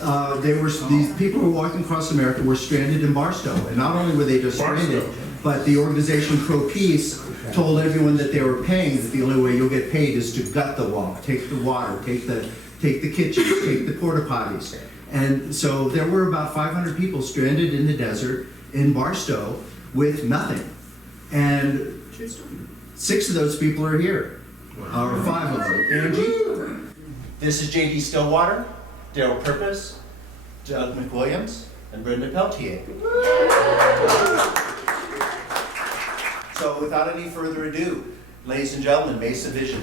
These people who were walking across America were stranded in Barstow, and not only were they just stranded, but the organization Pro Peace told everyone that they were paying, that the only way you'll get paid is to gut the wall, take the water, take the kitchens, take the porta potties. And so there were about 500 people stranded in the desert in Barstow with nothing. And 6 of those people are here, or 5 of them. Angie? This is J.D. Stillwater, Daryl Purpose, Doug McWilliams, and Brenda Peltier. So without any further ado, ladies and gentlemen, Mesa Vision.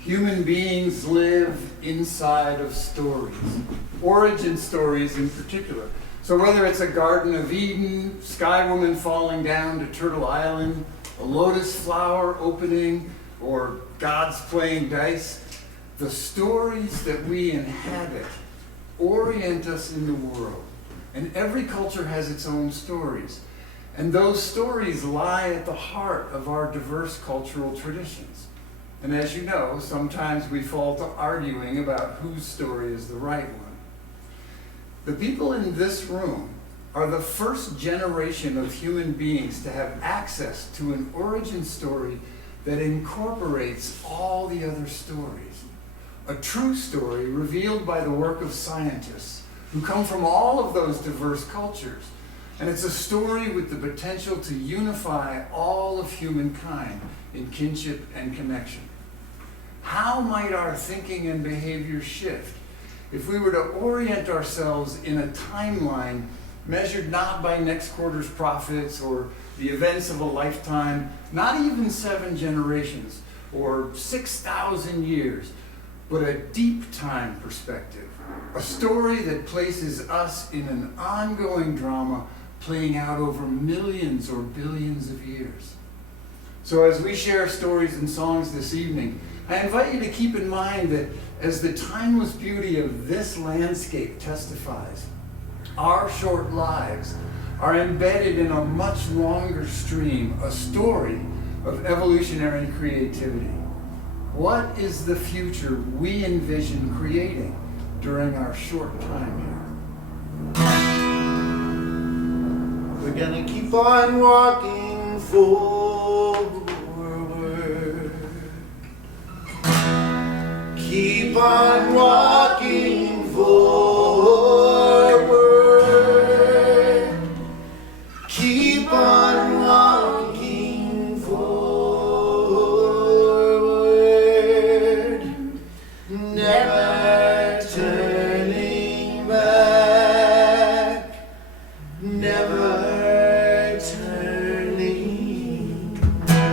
Human beings live inside of stories, origin stories in particular. So whether it's a Garden of Eden, Sky Woman falling down to Turtle Island, a lotus flower opening, or gods playing dice, the stories that we inhabit orient us in the world. And every culture has its own stories. And those stories lie at the heart of our diverse cultural traditions. And as you know, sometimes we fall to arguing about whose story is the right one. The people in this room are the first generation of human beings to have access to an origin story that incorporates all the other stories. A true story revealed by the work of scientists who come from all of those diverse cultures. And it's a story with the potential to unify all of humankind in kinship and connection. How might our thinking and behavior shift if we were to orient ourselves in a timeline measured not by next quarter's profits or the events of a lifetime, not even 7 generations or 6,000 years, but a deep time perspective, a story that places us in an ongoing drama playing out over millions or billions of years. So as we share stories and songs this evening, I invite you to keep in mind that as the timeless beauty of this landscape testifies, our short lives are embedded in a much longer stream, a story of evolutionary creativity. What is the future we envision creating during our short time here? We're gonna keep on walking forward. Keep on walking forward. Keep on walking forward. Never turning back. Never turning back.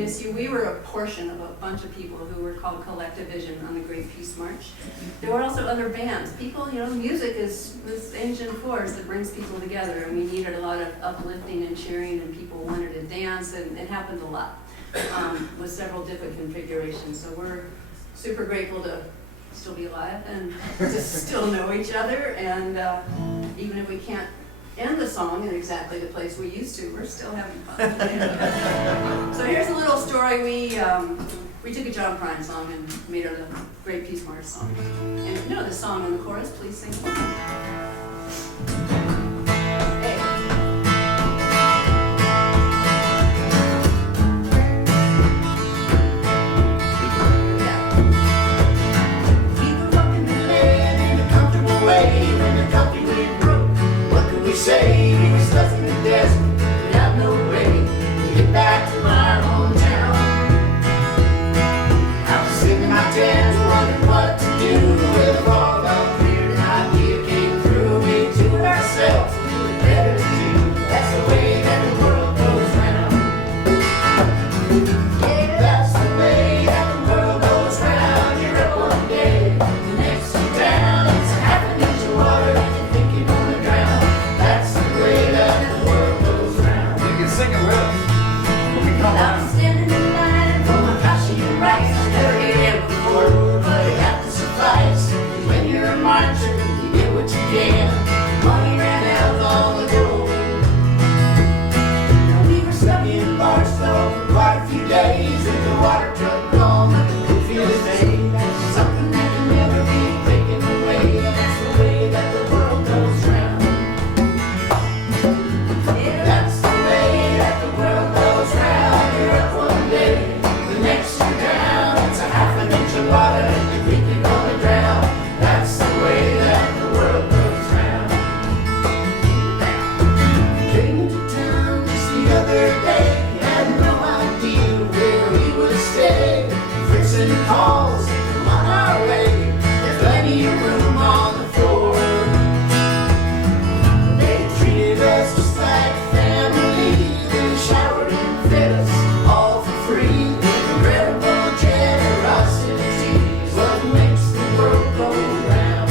miss you. We were a portion of a bunch of people who were called Collective Vision on the Great Peace March. There were also other bands. People, music is this ancient force that brings people together, and we needed a lot of uplifting and cheering, and people wanted to dance, and it happened a lot with several different configurations. So we're super grateful to still be alive and to still know each other, and even if we can't end the song in exactly the place we used to, we're still having fun. So here's a little story. We took a John Prine song and made it a Great Peace March song. And if you know the song in the chorus, please sing along. Hey. Yeah. We grew up in the land in a comfortable way, when the coffee went broke. What could we say? We were stuck in the desert, we had no way to get back to our hometown. I was sitting in my tent, wondering what to do. With a fog all cleared, an idea came through. We told ourselves we were better to do. That's the way that the world goes round. Yeah, that's the way that the world goes round. You're up one day, the next you're down. It's a half an inch of water and you think you're gonna drown. That's the way that the world goes round. You can sing it with us. When we come I on. was standing in line for my coffee and rice. I never ate it before, but it had to suffice. When you're a marcher, you get what you can. Money ran out long ago. Now we were stuck in Barstow for quite a few days. With the water truck gone, nothing could feel safe. That's something that can never be taken away. And that's the way that the world goes round. Yeah, that's the way that the world goes round. You're up one day, the next you're down. It's a half an inch of water and you think you're gonna drown. That's the way that the world goes round. Came to town just the other day, had no idea where we would stay. Fritz and Paul's, come on our way. There's plenty of room on the floor. They treated us just like family. They showered and fed us all for free. Incredible generosity is what makes the world go round.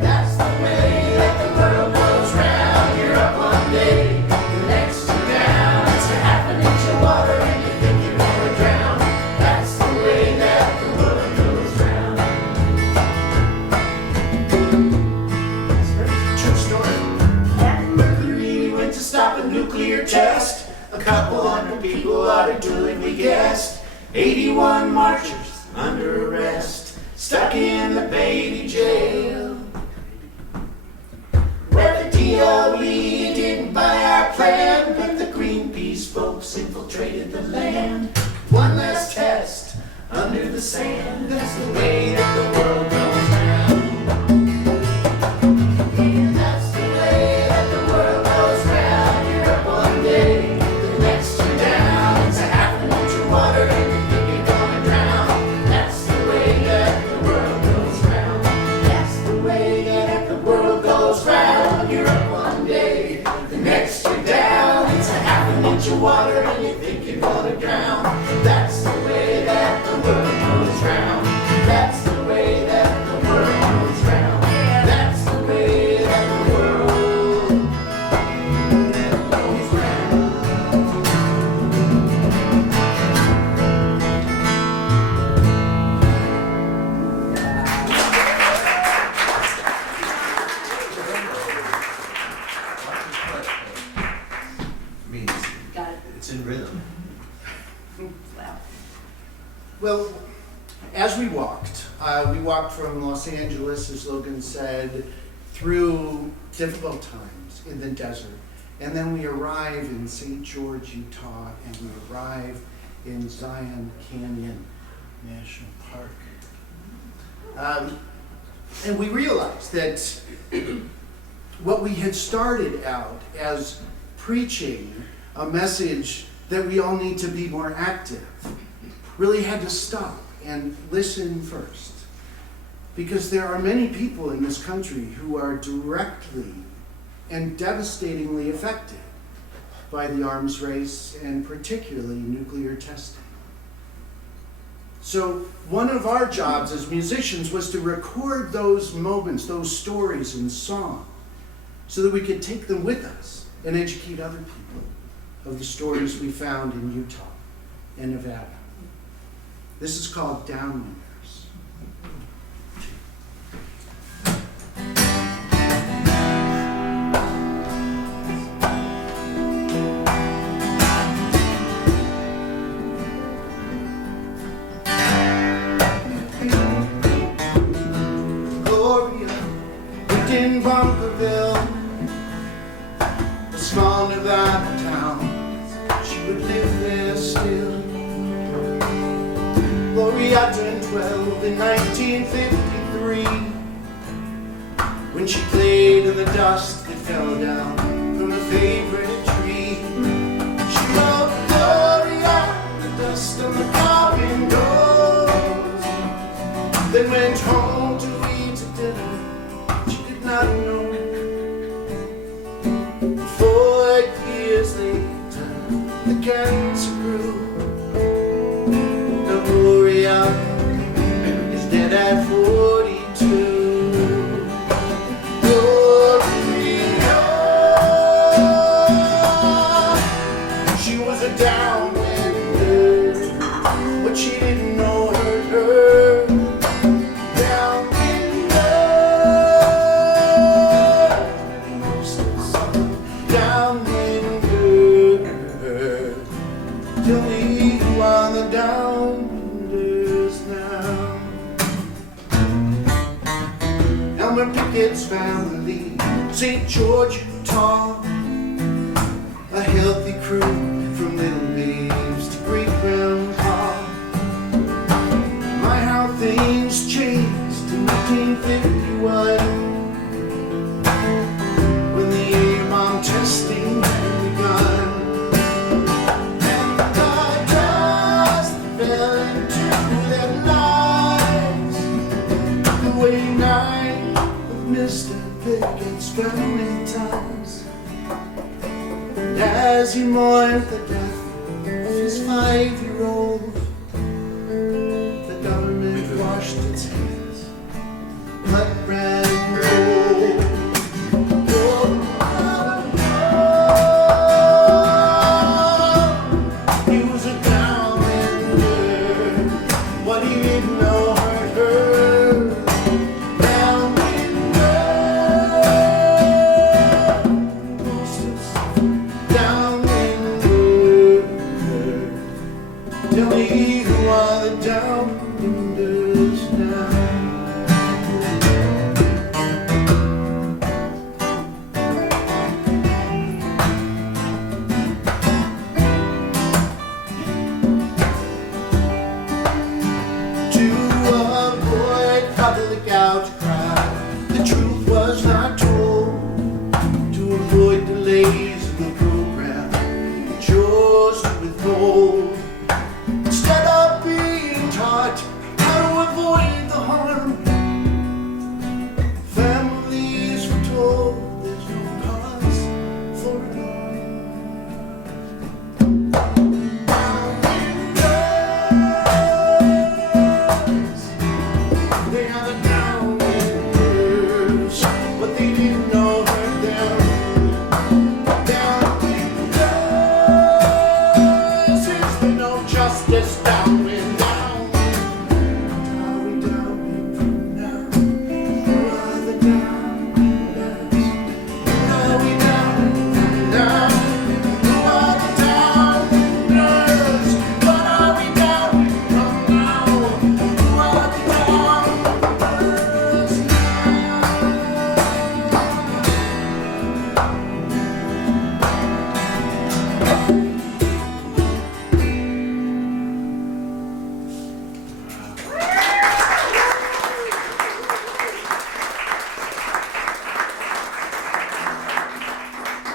That's the way that the world goes round. You're up one day, the next you're down. It's a half an inch of water and you think you're gonna drown. That's the way that the world goes round. True story. Mercury went to stop a nuclear test. A couple hundred people ought to do it, we guessed. 81 marchers under arrest, stuck in the baby jail. Well, the DOE didn't buy our plan, but the Greenpeace folks infiltrated the land. One last test under the sand. That's the way that the world goes round. Yeah, that's the way that the world goes round. You're up one day, the next you're down. It's a half an inch of water and you think you're gonna drown. That's the way that the world goes round. That's the way that the world goes round. You're up one day, the next you're down. It's a half an inch of water and you think you're gonna drown. That's the way that the world goes round. That's the way that the world goes round. That's the way that the world goes round. Got it. It's in rhythm. Wow. Well, as we walked from Los Angeles, as Logan said, through difficult times in the desert. And then we arrive in St. George, Utah, and we arrive in Zion Canyon National Park. And we realized that what we had started out as preaching a message that we all need to be more active really had to stop and listen first. Because there are many people in this country who are directly and devastatingly affected by the arms race and particularly nuclear testing. So one of our jobs as musicians was to record those moments, those stories in song, so that we could take them with us and educate other people of the stories we found in Utah and Nevada. This is called Downwinders. In Bunkerville, a small Nevada town, she would live there still. Gloria turned 12 in 1953, when she played in the dust that fell down from a favorite tree. She wrote Gloria, the dust on the car windows, then went home to eat a dinner not know. 4 years later, the cancer grew. Now Gloria is dead at 42. Gloria, she was a downwinder, but she didn't know her. Tell me who are the downwinders now? Elmer Pickett's family, St. George, Utah, a healthy crew from little babes to great grandpa. My, how things changed in 1951, when the A-bomb testing had begun. Mr. Pickett's family ties, and as he mourned the death of his 5-year-old, the government washed its hands, blood ran cold. He was a downwinder, what he didn't know hurt her. Tell me who are the downwinders now? To avoid public outcry, the truth was not told. To avoid delays in the program, it chose to withhold. Instead of being taught how to avoid the harm, families were told there's no cause for alarm. They are the downwinders, but they didn't know hurt them. Downwinders, is there no justice? Downwind, downwind, are we downwind now? Who are the downwinders? Are we downwind now? Who are the downwinders? What are we downwind from now? Who are the downwinders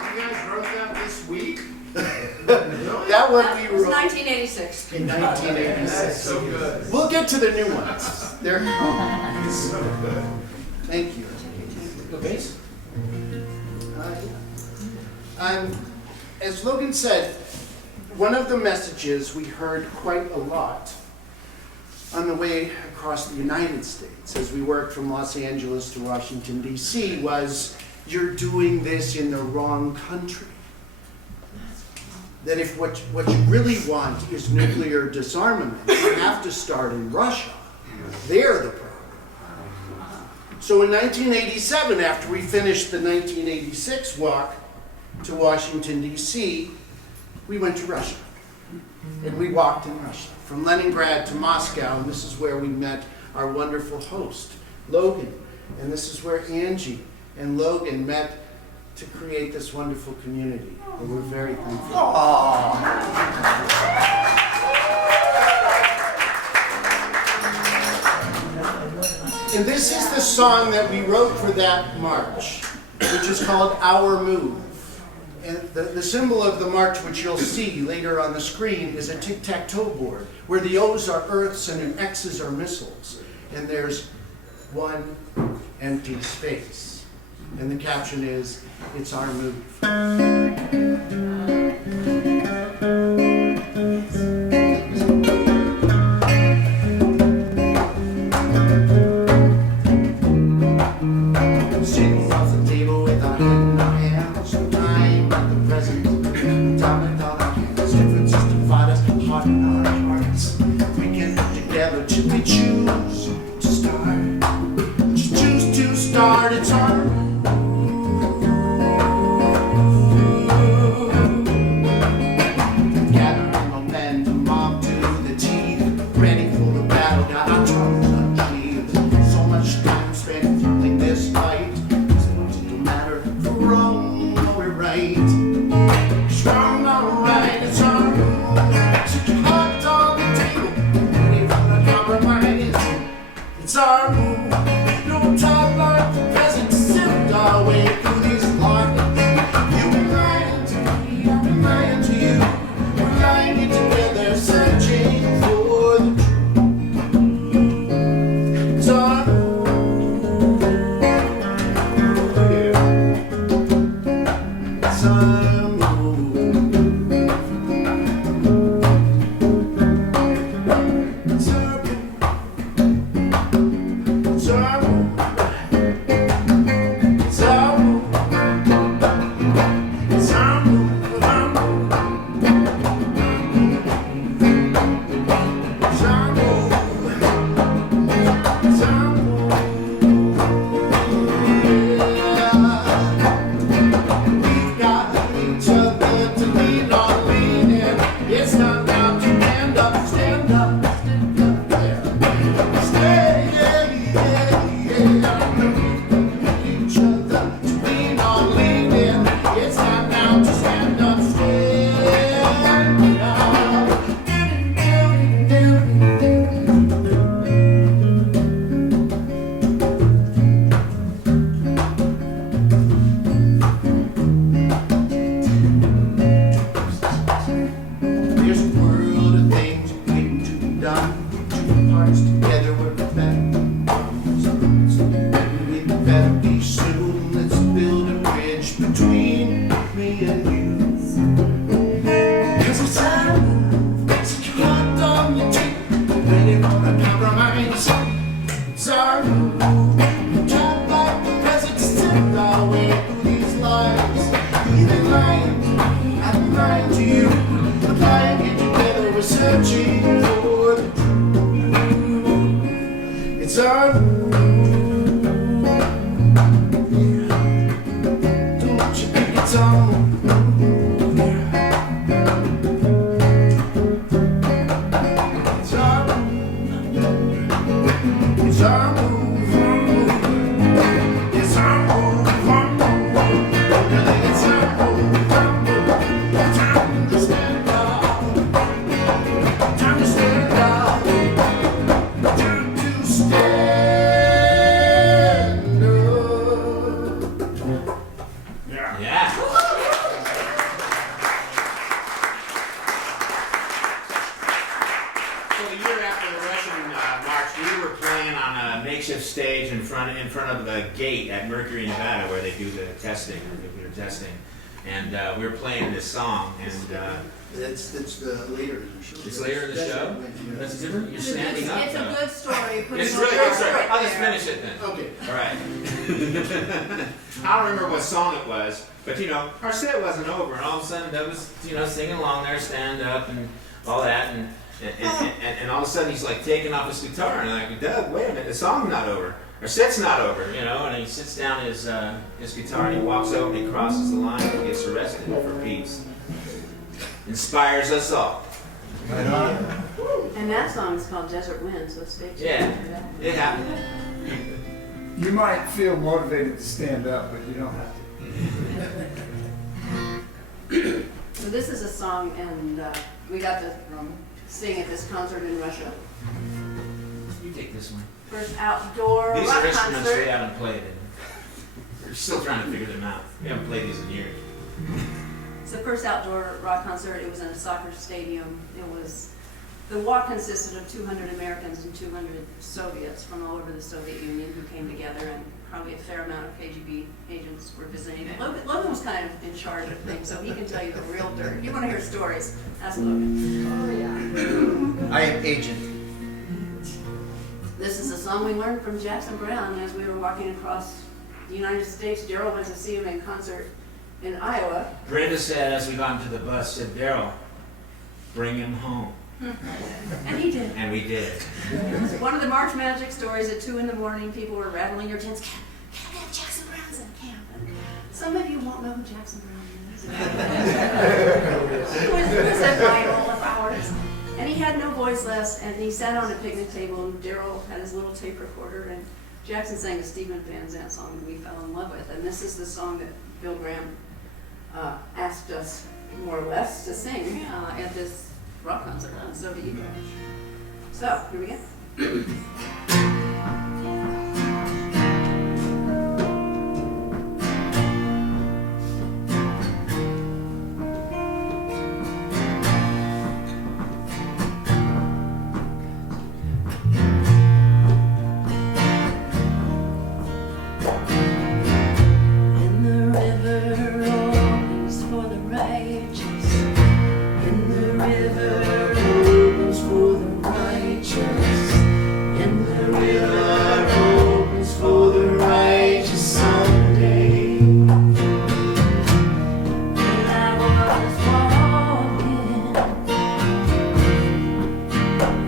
You guys wrote that this week? That one we That was wrote 1986. in 1986. So good. We'll get to the new ones. They're coming. So good. Thank you. The bass. Yeah. as Logan said, one of the messages we heard quite a lot on the way across the United States as we worked from Los Angeles to Washington, D.C. was, you're doing this in the wrong country. That if what you really want is nuclear disarmament, you have to start in Russia. They're the problem. So in 1987, after we finished the 1986 walk to Washington, D.C., we went to Russia. And we walked in Russia, from Leningrad to Moscow, and this is where we met our wonderful host, Logan. And this is where Angie and Logan met to create this wonderful community. And we're very thankful. And this is the song that we wrote for that march, which is called Our Move. And the symbol of the march, which you'll see later on the screen, is a tic-tac-toe board, where the O's are Earths and an X's are missiles. And there's one empty space. And the caption is, it's our move. Sitting across the table with our head in our hands, time at the present, time with all our hands, differences divide us, heart in our hearts. We can put together till we choose to start. Just choose to start, it's our gathering momentum up to the teeth, ready for the battle, got our tongues unsheathed. So much time spent fueling this fight. No matter if we're wrong or we're right. Strong or right, it's our move. Sit your heart on the table, ready for the compromise. It's our move. No time like the present, sipped our way through these lines. You've been lying to me, I've been lying to you. We're lying together, searching for the truth. It's our move. It's our move. It's our move. It's our move. It's our move. It's our move. Our move. It's our move. It's our move. We've got each other to lean on, leaning. It's not now to stand up, stand up, stand up, yeah. Stay, yeah. Each other to lean on, leaning. It's not now to stand up, stand There's a world of things waiting to be done. Two parts together we're better. We better be soon. Let's build a bridge between me and you. 'Cause it's our move. Sit your heart on your table, ready for a compromise. It's our move. Time like the present, sip our way through these lines. You've been lying to me, I've been lying to you. We're lying here together, we're searching for the truth. It's our move. Don't you think it's our move? It's our move. It's our move. It's our move. Really, it's our move. Time to stand up. Time to stand up. Time to stand up. Yeah. So the year after the Russian march, we were playing on a makeshift stage in front of the gate at Mercury, Nevada, where they do the testing, nuclear testing. and we were playing this song, and That's the later in the show. it's later in the show. That's different. You're standing up. It's a though. good story. Put It's it really on good story. right I'll just there. finish it then. Okay. All right. I don't remember what song it was, but our set wasn't over, and all of a sudden Doug was, singing along there, stand up, and all that, and all of a sudden he's like taking off his guitar, and I'm like, Doug, wait a minute, the song's not over. Our set's not over, and he sits down his guitar, and he walks over, and he crosses the line, and gets arrested for peace. Inspires us all. Right on. And that song is called Desert Wind, so stay tuned Yeah. for that. It happened. You might feel motivated to stand up, but you don't have to. So this is a song, and we got to sing at this concert in Russia. You take this one. First outdoor These rock are instruments we concert. haven't played. We're still trying to figure them out. We haven't played these in years. It's the first outdoor rock concert. It was in a soccer stadium. The walk consisted of 200 Americans and 200 Soviets from all over the Soviet Union who came together, and probably a fair amount of KGB agents were visiting. Logan was kind of in charge of things, so he can tell you the real dirt. You want to hear stories? Ask Logan. Oh, yeah. I am agent. This is a song we learned from Jackson Browne as we were walking across the United States. Daryl went to see him in concert in Iowa. Brenda said as we got into the bus, said, Daryl, bring him home. And he did. And we did. One of the March Magic stories at 2 a.m, people were rattling your tents. Camp, Jackson Browne's in camp. And some of you won't know who Jackson Browne is. He was a idol of ours. And he had no voice left, and he sat on a picnic table, and Daryl had his little tape recorder, and Jackson sang a Stephen Van Zandt song that we fell in love with. And this is the song that Bill Graham asked us, more or less, to sing at this rock concert on Soviet Union. So, here we go. In the river opens for the righteous. In the river opens for the righteous. In the river opens for the righteous someday. When I was walking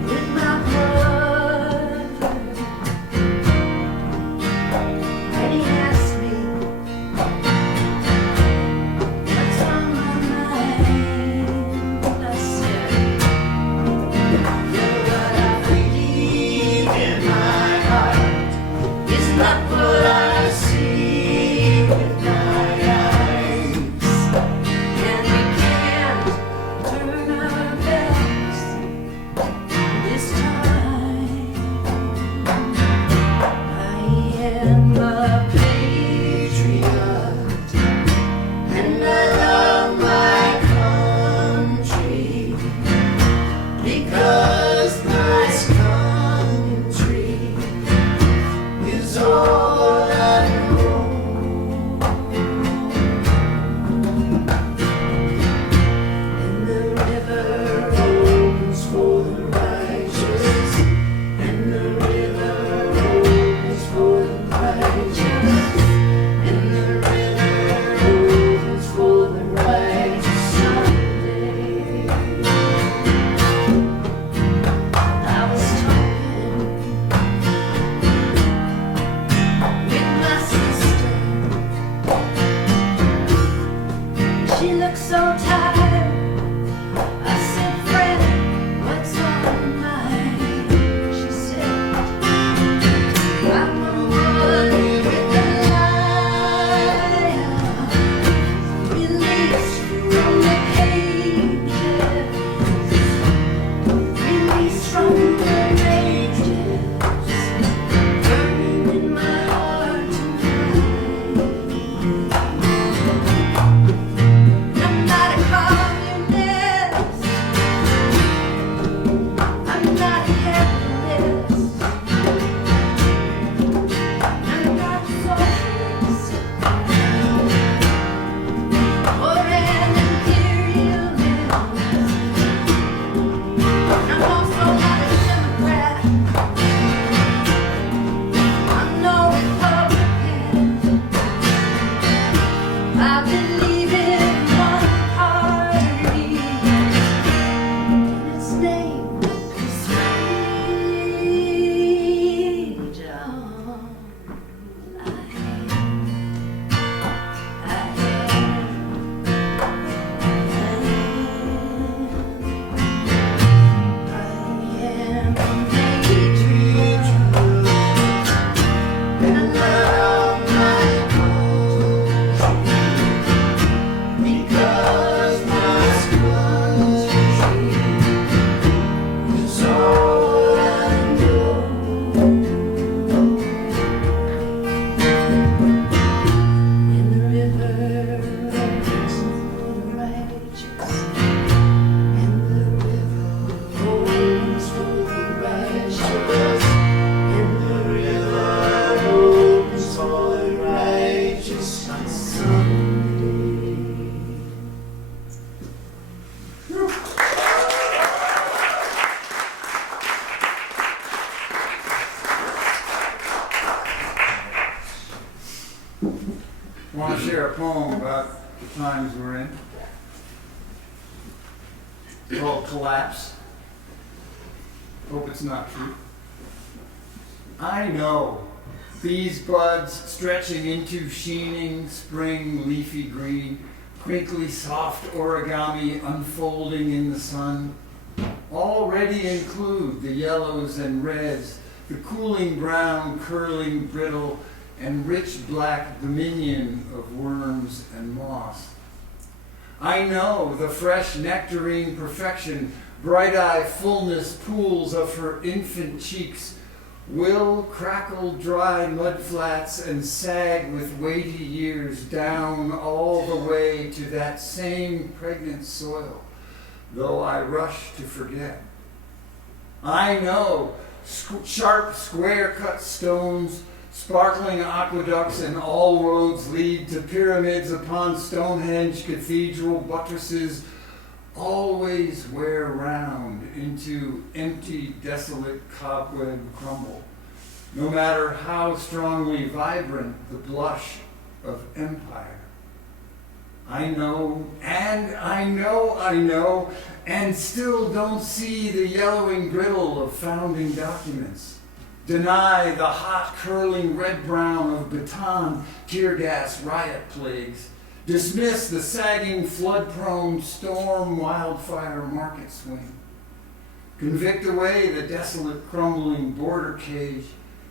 with my brother, and he asked me what's on my mind. I said, a poem about the times we're in. It's called Collapse. Hope it's not true. I know these buds stretching into sheening spring leafy green, crinkly soft origami unfolding in the sun, already include the yellows and reds, the cooling brown curling brittle, and rich black dominion of worms and moss. I know the fresh nectarine perfection, bright-eye fullness pools of her infant cheeks will crackle dry mudflats and sag with weighty years down all the way to that same pregnant soil, though I rush to forget. I know sharp square-cut stones, sparkling aqueducts, and all roads lead to pyramids upon Stonehenge cathedral buttresses, always wear round into empty, desolate cobweb crumble, no matter how strongly vibrant the blush of empire. I know, and I know, I know, and still don't see the yellowing brittle of founding documents. Deny the hot curling red-brown of Bataan tear gas riot plagues. Dismiss the sagging flood-prone storm wildfire market swing. Convict away the desolate crumbling border cage.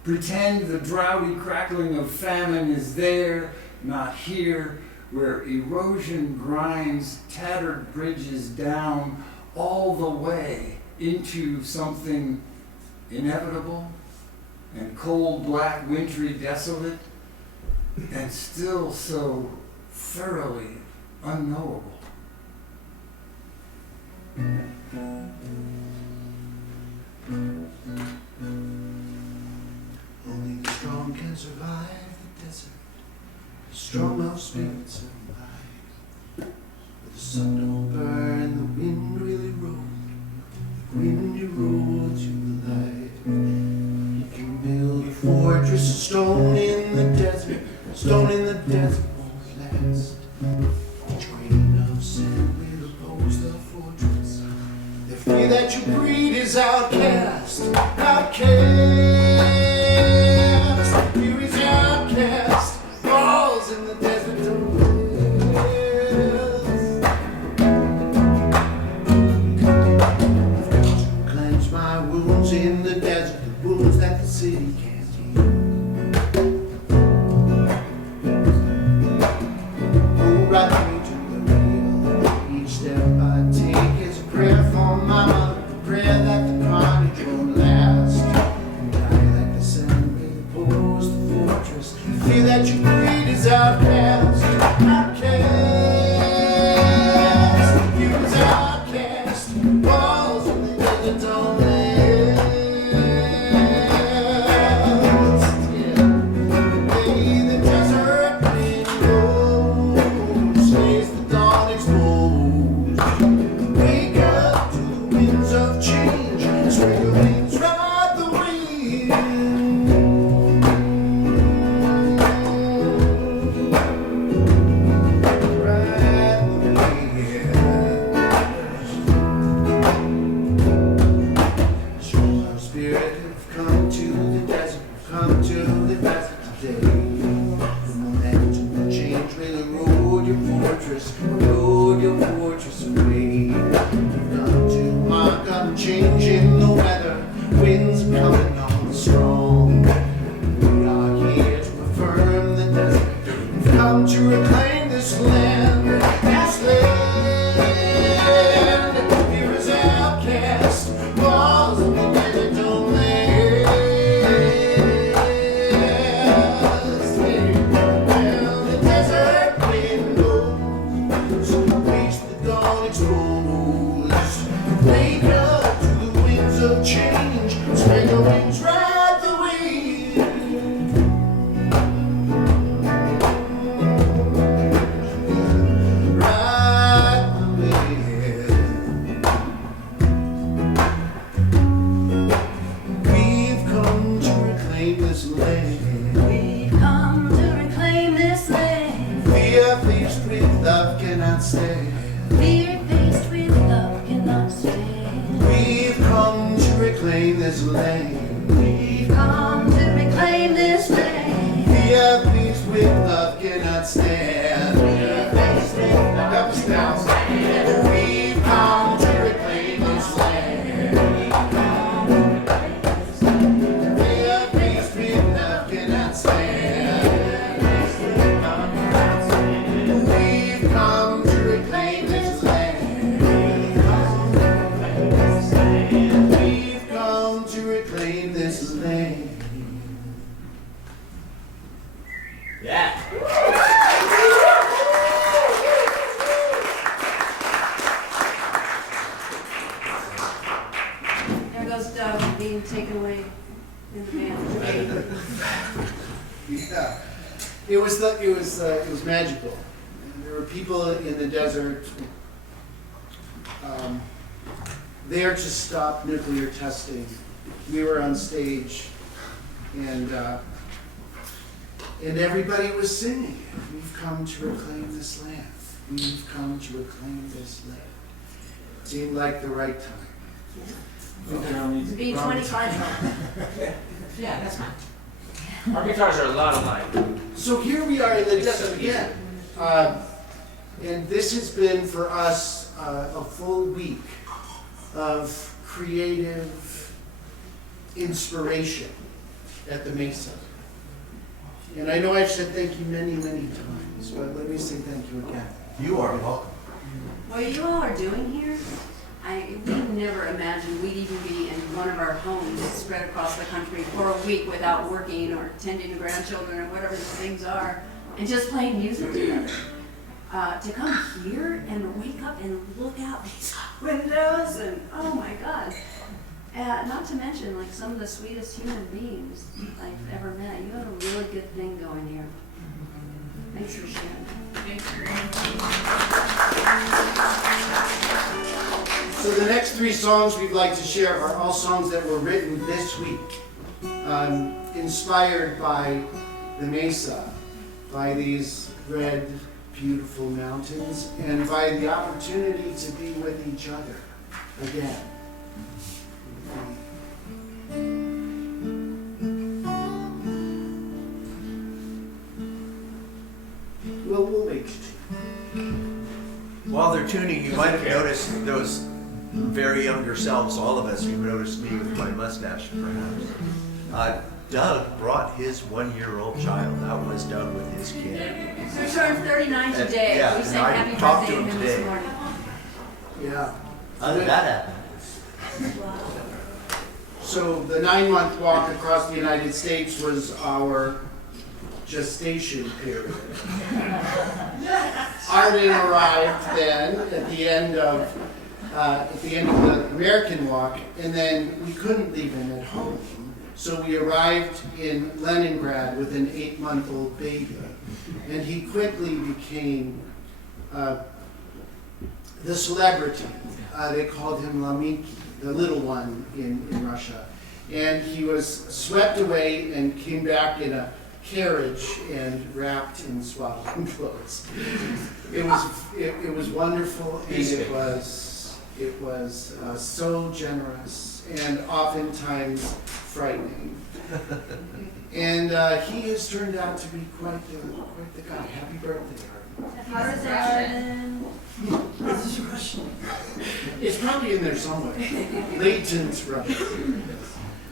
Pretend the droughty crackling of famine is there, not here, where erosion grinds tattered bridges down all the way into something inevitable and cold, black, wintry, desolate, and still so thoroughly unknowable. Only the strong can survive the desert. The strong of spirit survive. But the sun don't burn, the wind really rolls. The wind you roll to the light. You can build a fortress of stone in the desert. Stone in the desert won't last. Each grain of sand will oppose the fortress. The fear that you breed is outcast. Outcast. Fear is outcast. Falls in the desert don't rest. Cleanse my wounds in the desert. The wounds that the city can't heal. Right me to the real. Each step I take is a prayer for my mother, a prayer that the carnage won't last. And die like the reclaim this land. We've come to reclaim this land. We have peace with love cannot stand. Up is down. We've come to reclaim this land. We have peace with love cannot stand. We've come to reclaim this land. We've come to reclaim this land. Yeah. There goes Doug being taken away in the van. Yeah, it was magical. There were people in the desert there to stop nuclear testing. We were on stage, and everybody was singing. We've come to reclaim this land. We've come to reclaim this land. Seemed like the right time. Be 25. Yeah, that's fine. Our guitars are a lot alike. So here we are in the desert again. And this has been for us a full week of creative inspiration at the Mesa. And I know I've said thank you many, many times, but let me say thank you again. You are welcome. What you all are doing here, we never imagined we'd even be in one of our homes spread across the country for a week without working or tending to grandchildren or whatever the things are, and just playing music together. To come here and wake up and look out these windows and oh my God. Not to mention like some of the sweetest human beings I've ever met. You have a really good thing going here. Thanks for sharing. So the next 3 songs we'd like to share are all songs that were written this week, inspired by the Mesa, by these red, beautiful mountains, and by the opportunity to be with each other again. We'll make it. While they're tuning, you might have noticed those very younger selves, all of us, you noticed me with my mustache, perhaps. Doug brought his 1-year-old child. That was Doug with his kid. He turned 39 today. Yeah, We and sang I happy talked to birthday to him him this today. morning. Yeah. How did that happen? So the 9-month walk across the United States was our gestation period. Arden arrived then at the end of the American walk, and then we couldn't leave him at home. So we arrived in Leningrad with an 8-month-old baby, and he quickly became the celebrity. They called him Lamiki, the little one in Russia. And he was swept away and came back in a carriage and wrapped in swaddling clothes. It was wonderful, and it was so generous and oftentimes frightening. And he has turned out to be quite the guy. Happy birthday, Arden. It's probably in there somewhere. Latent Russian.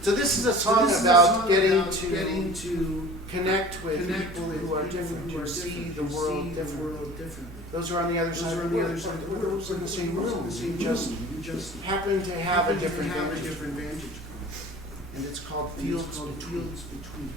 So this is a song about getting to connect with people who are different, who see the world differently. Those are on the other side of the world. We're in the same room. We just happen to have a different vantage point. And it's called Fields Between.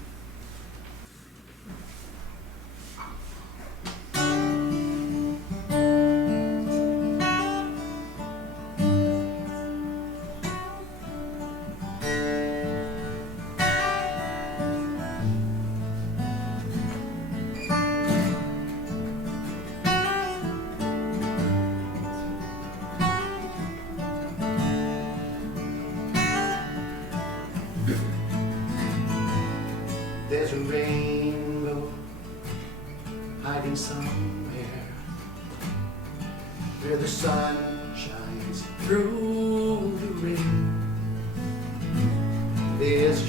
There's a rainbow hiding somewhere where the sun shines through the rain.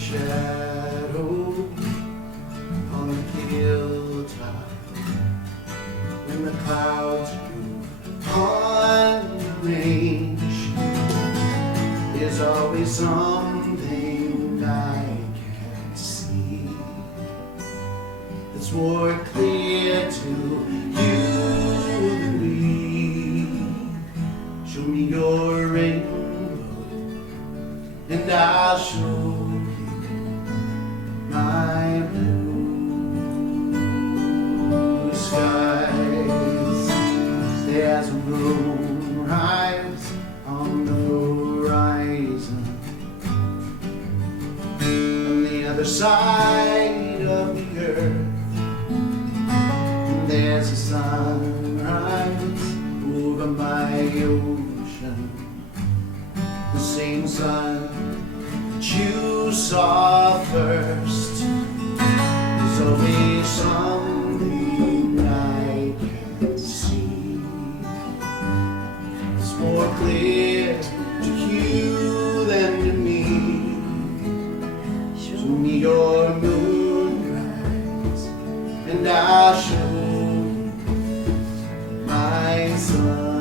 shadow on a hilltop when the clouds move on the range. There's always something I can't see that's more clear to you than me. Show me your rainbow and I'll show you my blue skies. There's a moonrise on the horizon. On the other side of the earth, there's a sunrise over my ocean. The same sun that you saw first. There's always something I can't see. It's more clear to you than to me. Show me your moonrise and I'll show my sunshine.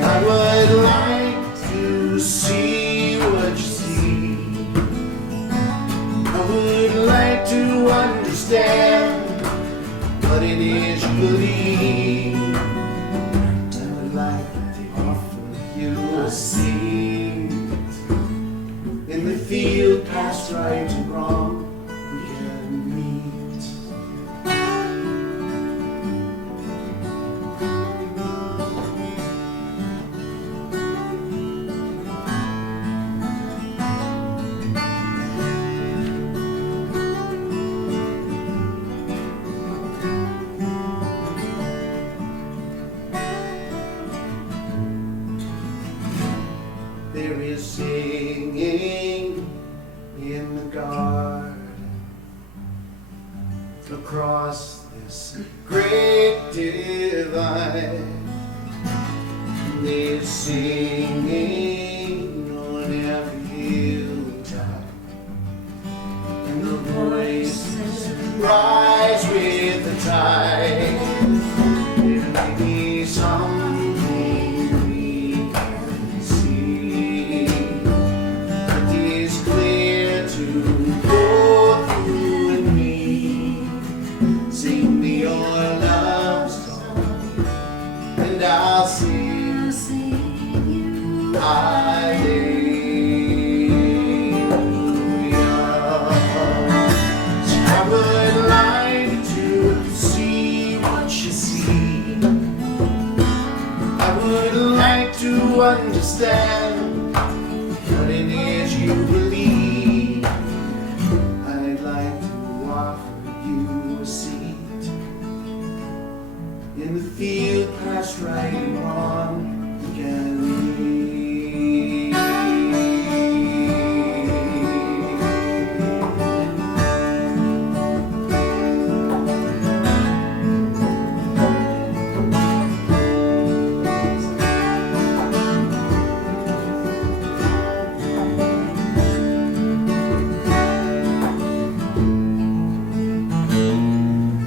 I would like to see what you see. I would like to understand what it is you believe. I would like to offer you a seat in the field past right and wrong. We can meet. There is singing in the garden across this great divide. There's singing on every hilltop, and the voices rise with the tide. There may be something we can see that is clear to both you and me. Sing me your love song and I'll sing hallelujah. I would like to see what you see. I would like to understand what it is you believe. I'd like to offer you a seat in the field past right and wrong. We can meet.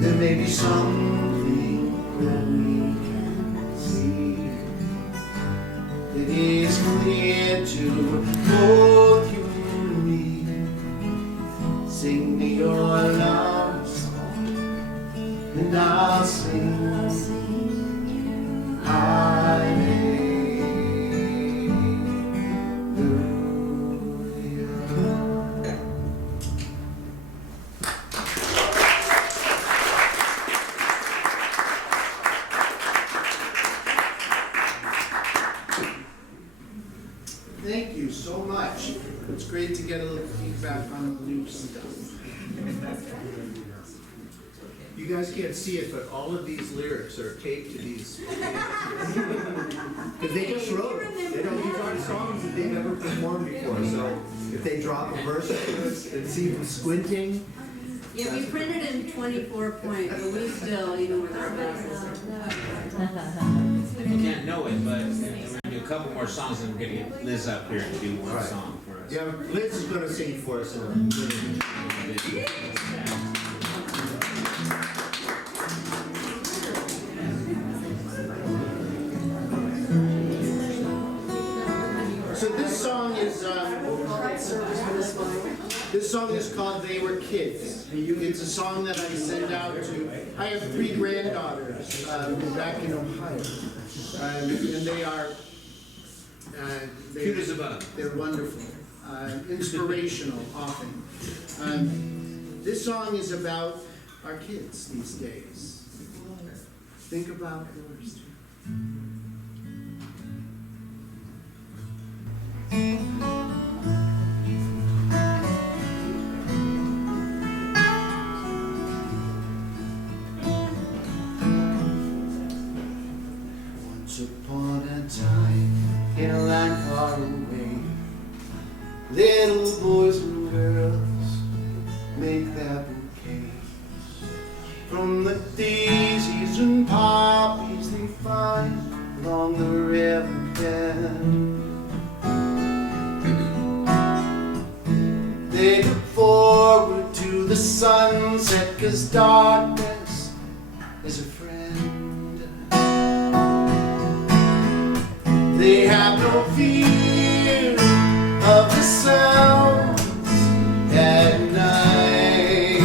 There may be something that we can see that is clear to both you and me. Sing me your love song and I'll sing hallelujah. Thank you so much. It's great to get a little feedback on the new stuff. You guys can't see it, but all of these lyrics are taped to these. Because they just wrote them. They don't, these aren't songs that they've never performed before, so if they drop a verse into us and see them squinting. Yeah, we printed in 24 point, but we still, even with our faces. You can't know it, but when you a couple more songs and we're gonna get Liz up here to do one Right. song for us. Yeah, Liz is gonna sing for us in a minute. So this song is called "They Were Kids." It's a song that I send out to. I have 3 granddaughters back in Ohio, and they are Cute as a bug. they're wonderful, inspirational often. This song is about our kids these days. Think about yours too. Once upon a time, in a land far away, little boys and girls make their bouquets from the daisies and poppies they find along the riverbed. They look forward to the sunset, 'cause darkness is a friend. They have no fear of the sounds at night.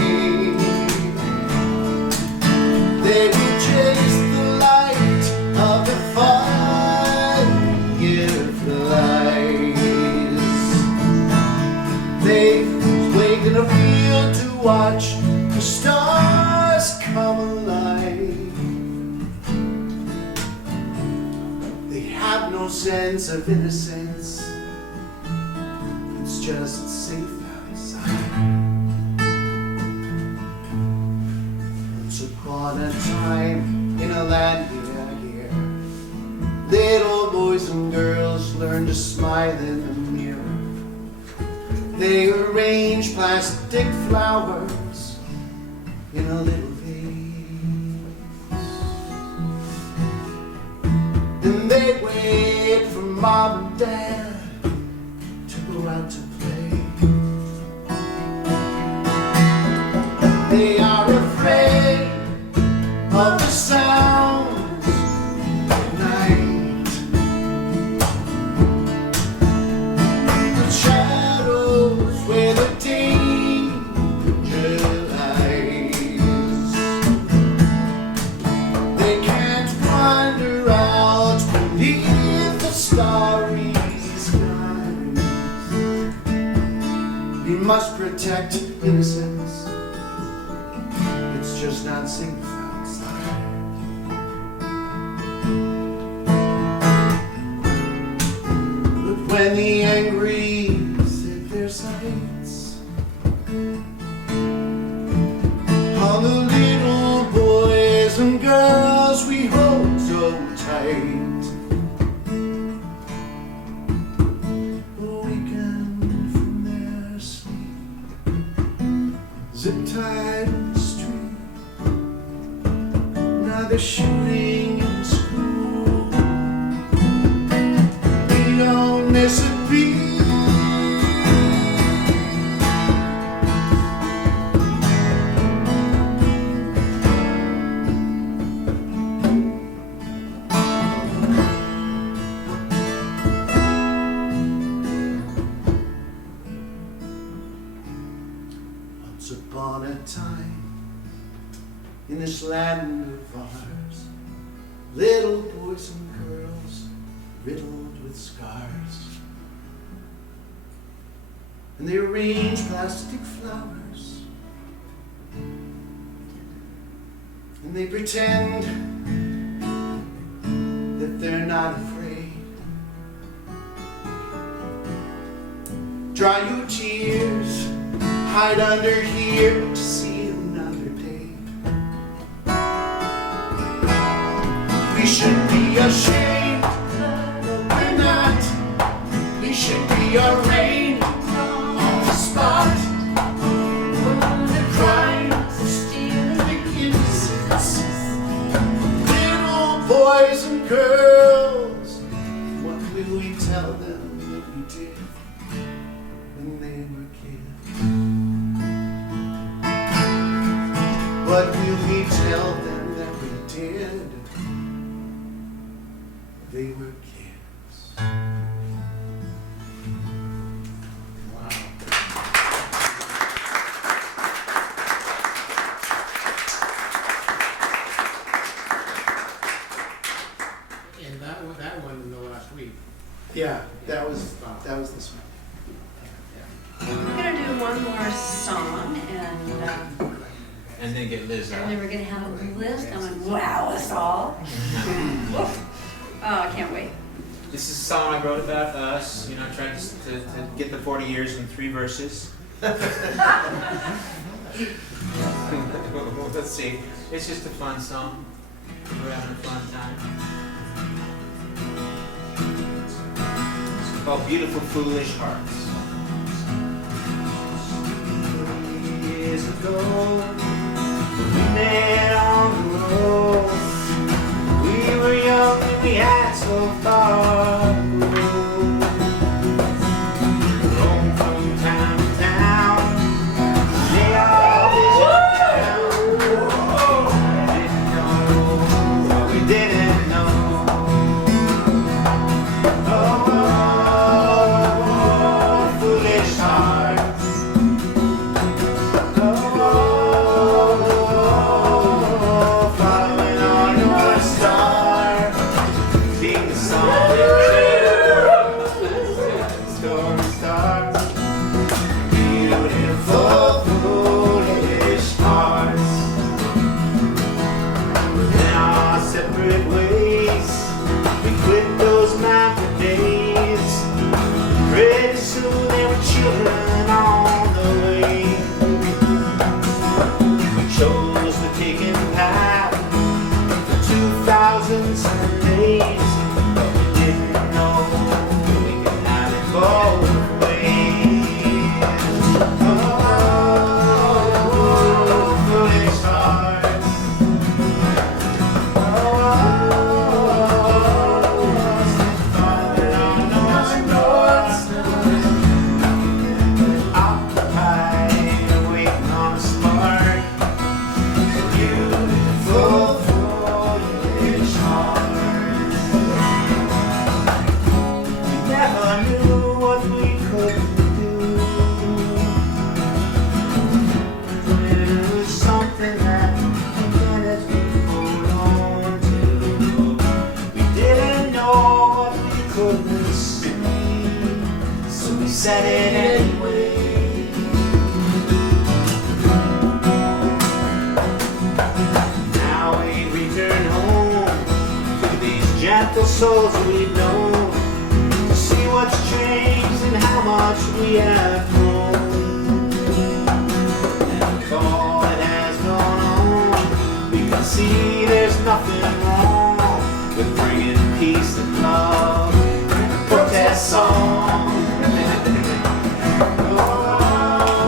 They will chase the light of the fireflies. They wake in a field to watch the stars come alive. They have no sense of innocence. It's just safe outside. Once upon a time, in a land here, little boys and girls learn to smile in the mirror. They arrange plastic flowers in a little vase, and they wait for mom and dad to go out to play. They are afraid of the sounds at night. The shadows where the danger lies. They can't wander out beneath the starry skies. We must protect innocence. It's just not safe outside. But when the angry set their sights on the little boys and girls we hold so tight, awakened from their sleep, zip-tied in the street. Now they're shooting in school. We don't miss a beat. Once upon a time, in this land of ours, little boys and girls riddled with scars, and they arrange plastic flowers, and they pretend that they're not afraid. Dry your tears, hide under here to see another day. We should be ashamed, but we're not. We should be arraigned on the spot. The crime for stealing the innocence. Little boys and girls, what tell them that we did when they were kids? What will we tell them that we did? They were kids. Wow. And that one in the last week. Yeah, that was this one. We're gonna do one more song, And then get Liz and out. then we're gonna have a list coming, wow us all. Woof. Oh, I can't wait. This is a song I wrote about us, trying to get the 40 years in 3 verses. Let's see. It's just a fun song. We're having a fun time. It's called Beautiful Foolish Hearts. Years ago, we met on the road. We were young and we had so far to go. Roam from town to town, lay our vision down. Didn't know what we didn't know. Oh, foolish hearts. Following on your star, sing the song story starts. Beautiful, foolish hearts. In our separate ways, we quit those mountain days. Pretty soon there were children on the way. We chose the taken path for 2,000 Sundays, but we didn't know we could have it both ways. Oh, foolish hearts. Falling on those notes, occupied, waiting on a spark. Beautiful, foolish hearts. We never knew what we couldn't do. It was something that we hold on to. We didn't know what we couldn't see, so we said it anyway. Now we return home to these gentle souls we've known, to see what's changed and how much we have grown. And with all that has gone on, we can see there's nothing wrong with bringing peace and love in a protest song.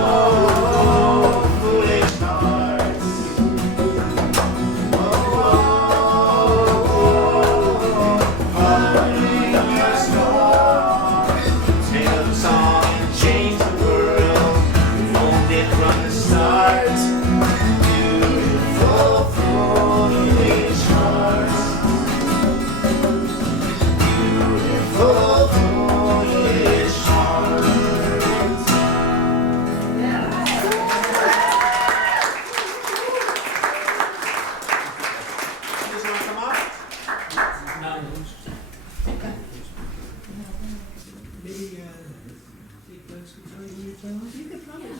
Oh, foolish hearts. Following your star, tell the song and change the world. We owned it from the start. Beautiful, foolish hearts. Beautiful, foolish hearts. You just want to come up?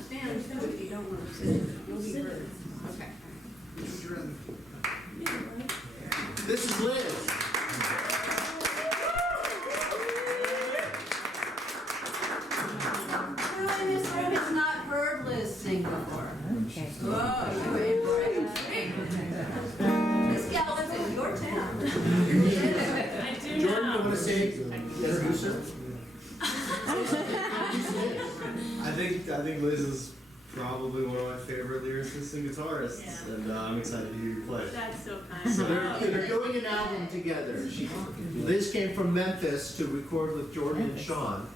Stand, if you don't want to sit. You'll be heard. Okay. This is Liz. Really, this room has not heard Liz sing before. Okay. Whoa, you ain't ready. This gal lives in your town. Jordan, you want to say, introduce her? I think Liz is probably one of my favorite lyricists and guitarists, Yeah. and I'm excited to hear you play. That's so kind. So they're doing an album together. Liz came from Memphis to record with Jordan and Sean,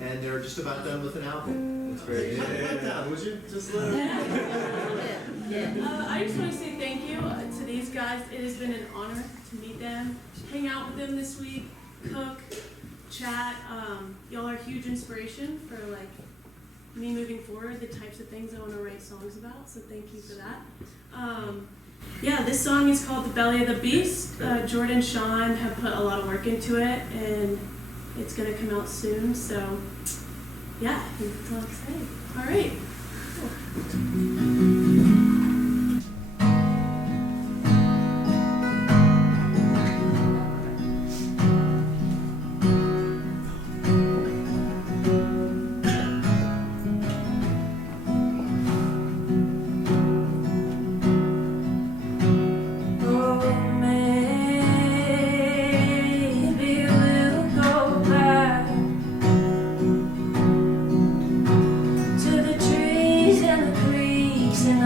and they're just about done with an album. It's very Yeah, good. would you just let I just want to say thank you to these guys. It has been an honor to meet them, hang out with them this week, cook, chat. Y'all are a huge inspiration for like me moving forward, the types of things I want to write songs about. So thank you for that. Yeah, this song is called "The Belly of the Beast." Jordan and Sean have put a lot of work into it, and it's gonna come out soon. So yeah, I think that's all I'm saying. All right. To the trees and the creeks and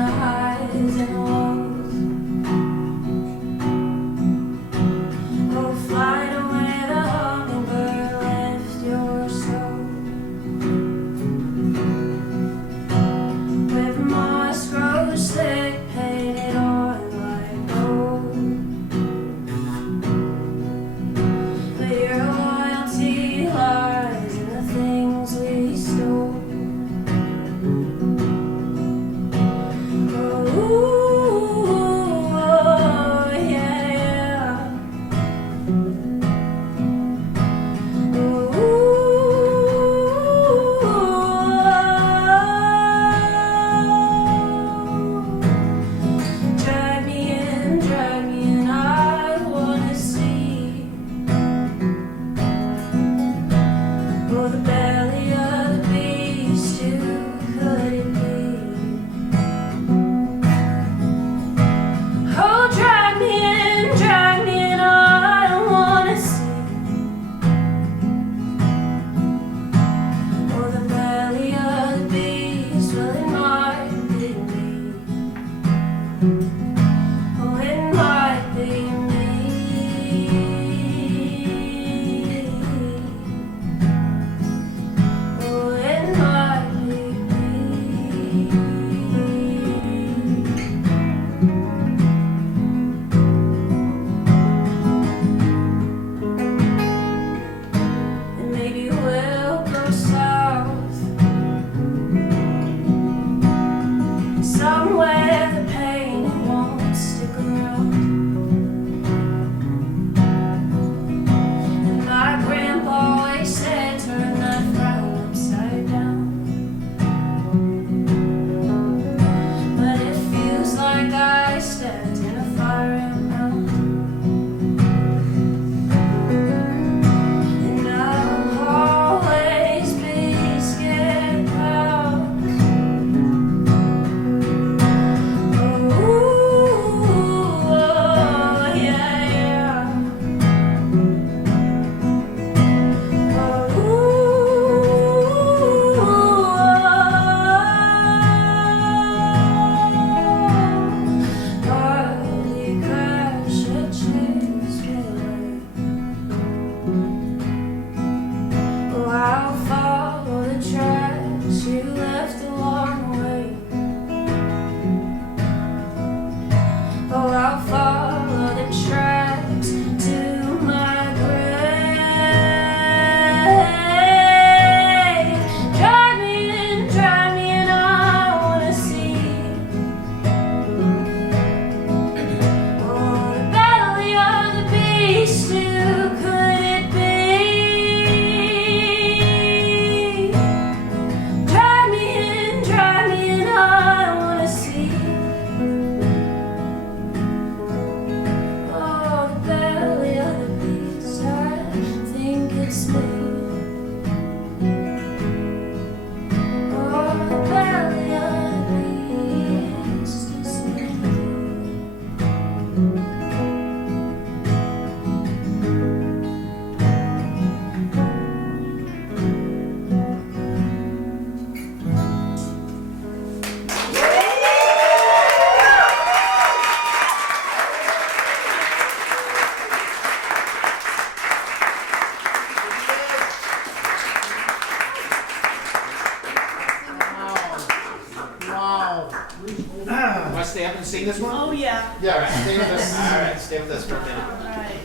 sing this one? Oh, yeah. Yeah, right, stay with us. All right, stay with us for a minute. All right.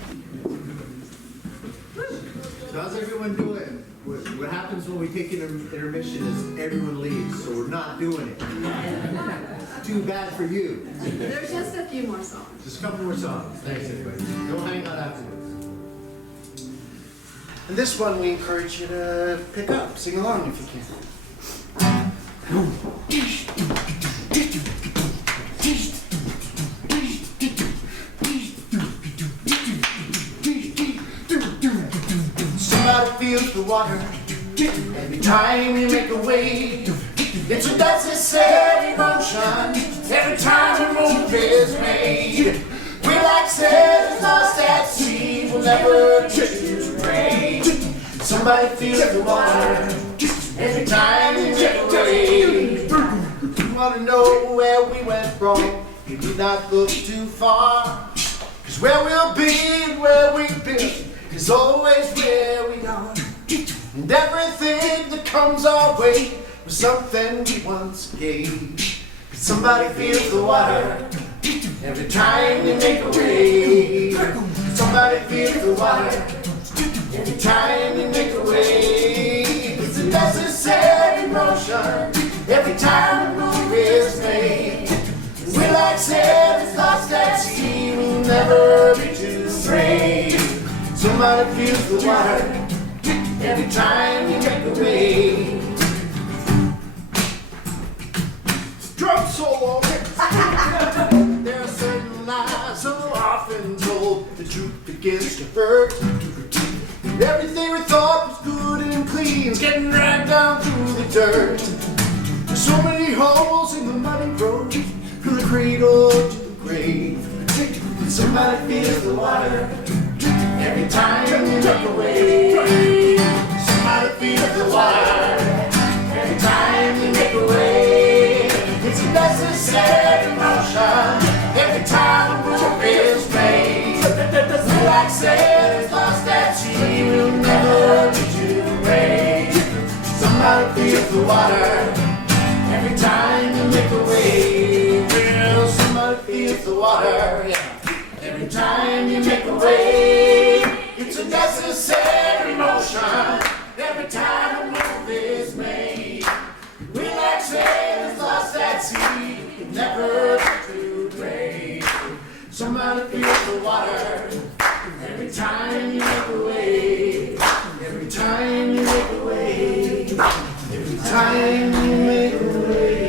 So how's everyone doing? What happens when we take an intermission is everyone leaves, so we're not doing it. Too bad for you. There's just a few more songs. Just a couple more songs. Thanks, everybody. Don't hang out afterwards. And this one we encourage you to pick up, sing along if you can. Somebody feels the water every time you make a wave. It's a necessary motion every time a move is made. We like sailors lost at sea, will never choose rain. Somebody feels the water every time you make a wave. You want to know where we went wrong? You need not look too far. 'Cause where we'll be and where we've been is always where we are. And everything that comes our way was something we once gave. Somebody feels the water every time you make a wave. Somebody feels the water every time you make a wave. It's a necessary motion every time a move is made. We like sailors lost at sea, we'll never be too afraid. Somebody feels the water every time you make a wave. Drum solo. There are certain lies so often told, the truth begins to hurt. Everything we thought was good and clean is getting dragged down through the dirt. There's so many holes in the muddy road, from the cradle to the grave. Somebody feels the water every time you look away. Somebody feels the water every time you make a wave. It's a necessary motion every time a move is made. Like sailors lost at sea, we'll never be too brave. Somebody feels the water every time you make a wave. Well, somebody feels the water every time you make a wave. It's a necessary motion every time a move is made. We like sailors lost at sea, never too brave. Somebody feels the water every time you make a wave. Every time you make a wave. Every time you make a wave.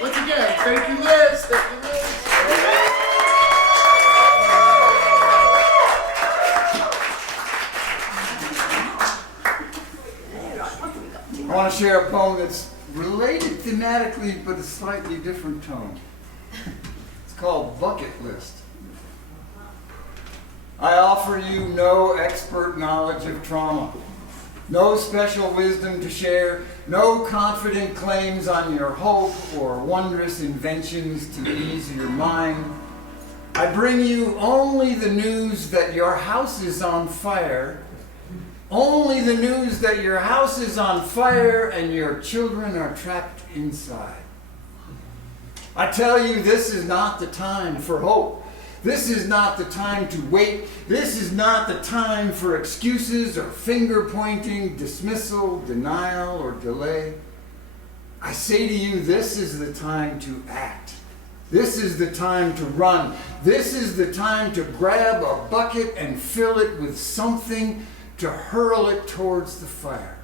Once again, thank you, Liz. Thank you, Liz. I want to share a poem that's related thematically, but a slightly different tone. It's called Bucket List. I offer you no expert knowledge of trauma, no special wisdom to share, no confident claims on your hope or wondrous inventions to ease your mind. I bring you only the news that your house is on fire. Only the news that your house is on fire and your children are trapped inside. I tell you, this is not the time for hope. This is not the time to wait. This is not the time for excuses or finger pointing, dismissal, denial, or delay. I say to you, this is the time to act. This is the time to run. This is the time to grab a bucket and fill it with something to hurl it towards the fire.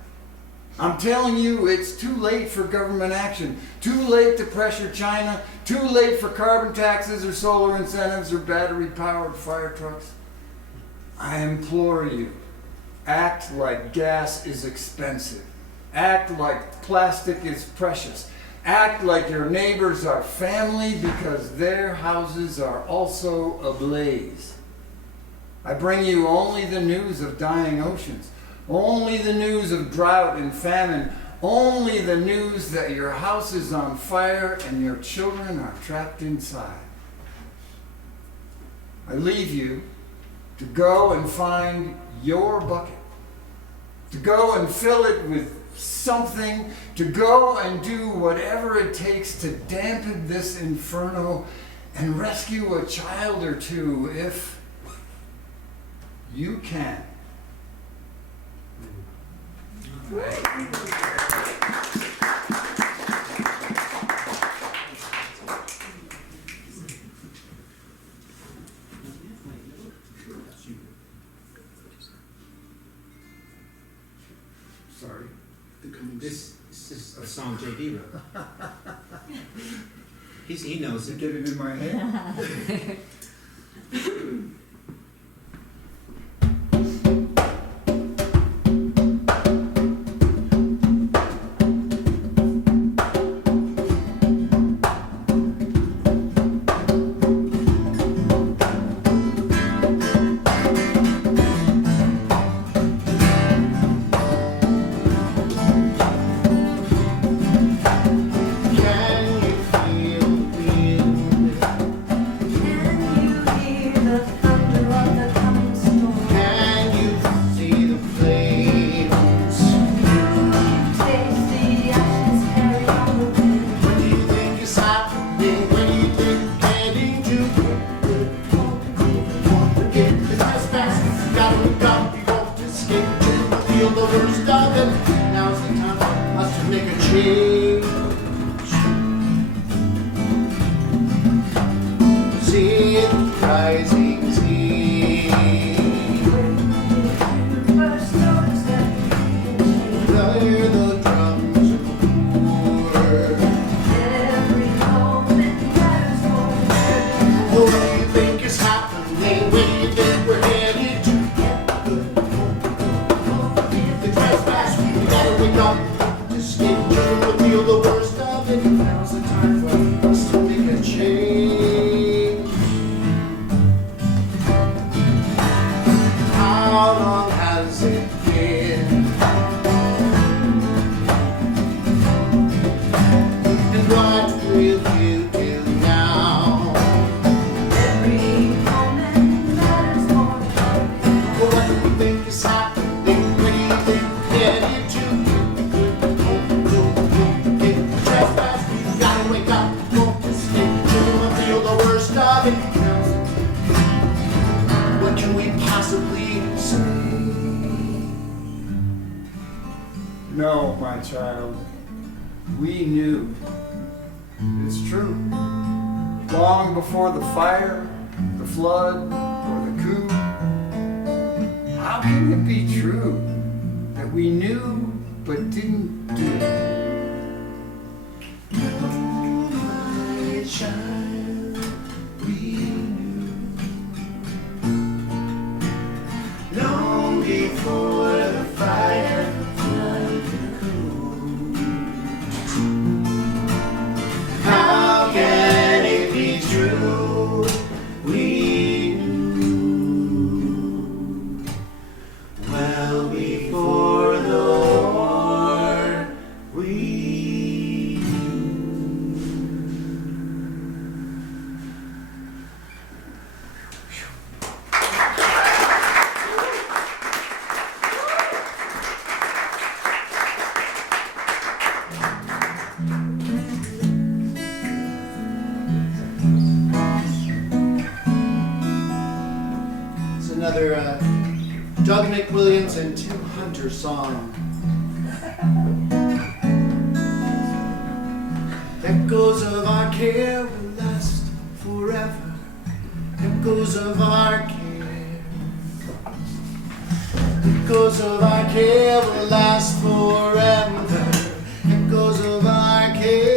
I'm telling you, it's too late for government action, too late to pressure China, too late for carbon taxes or solar incentives or battery-powered fire trucks. I implore you, act like gas is expensive. Act like plastic is precious. Act like your neighbors are family because their houses are also ablaze. I bring you only the news of dying oceans, only the news of drought and famine, only the news that your house is on fire and your children are trapped inside. I leave you to go and find your bucket to go and fill it with something, to go and do whatever it takes to dampen this inferno and rescue a child or two if you can. Sorry. This is a song JD wrote. He knows it. Get it in my head. No, my child, we knew. It's true. Long before the fire, the flood, or the coup. How can it be true that we knew but didn't do? My child, we knew long before the fire. How can it be true? We knew well before the war. We It's another Doug McWilliams and Tim Hunter song. Echoes of our care will last forever. Echoes of our care. Echoes of our care will last forever. Echoes of our care.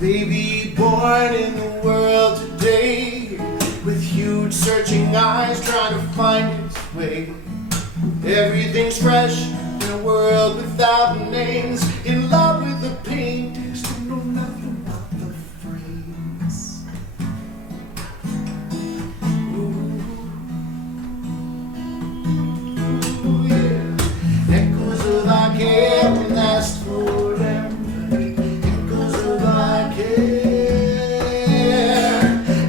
Baby born in the world today, with huge searching eyes trying to find its way. Everything's fresh in a world without names, in love with the paintings to know nothing about the frames. Ooh, yeah. Echoes of our care will last forever. Echoes of our care.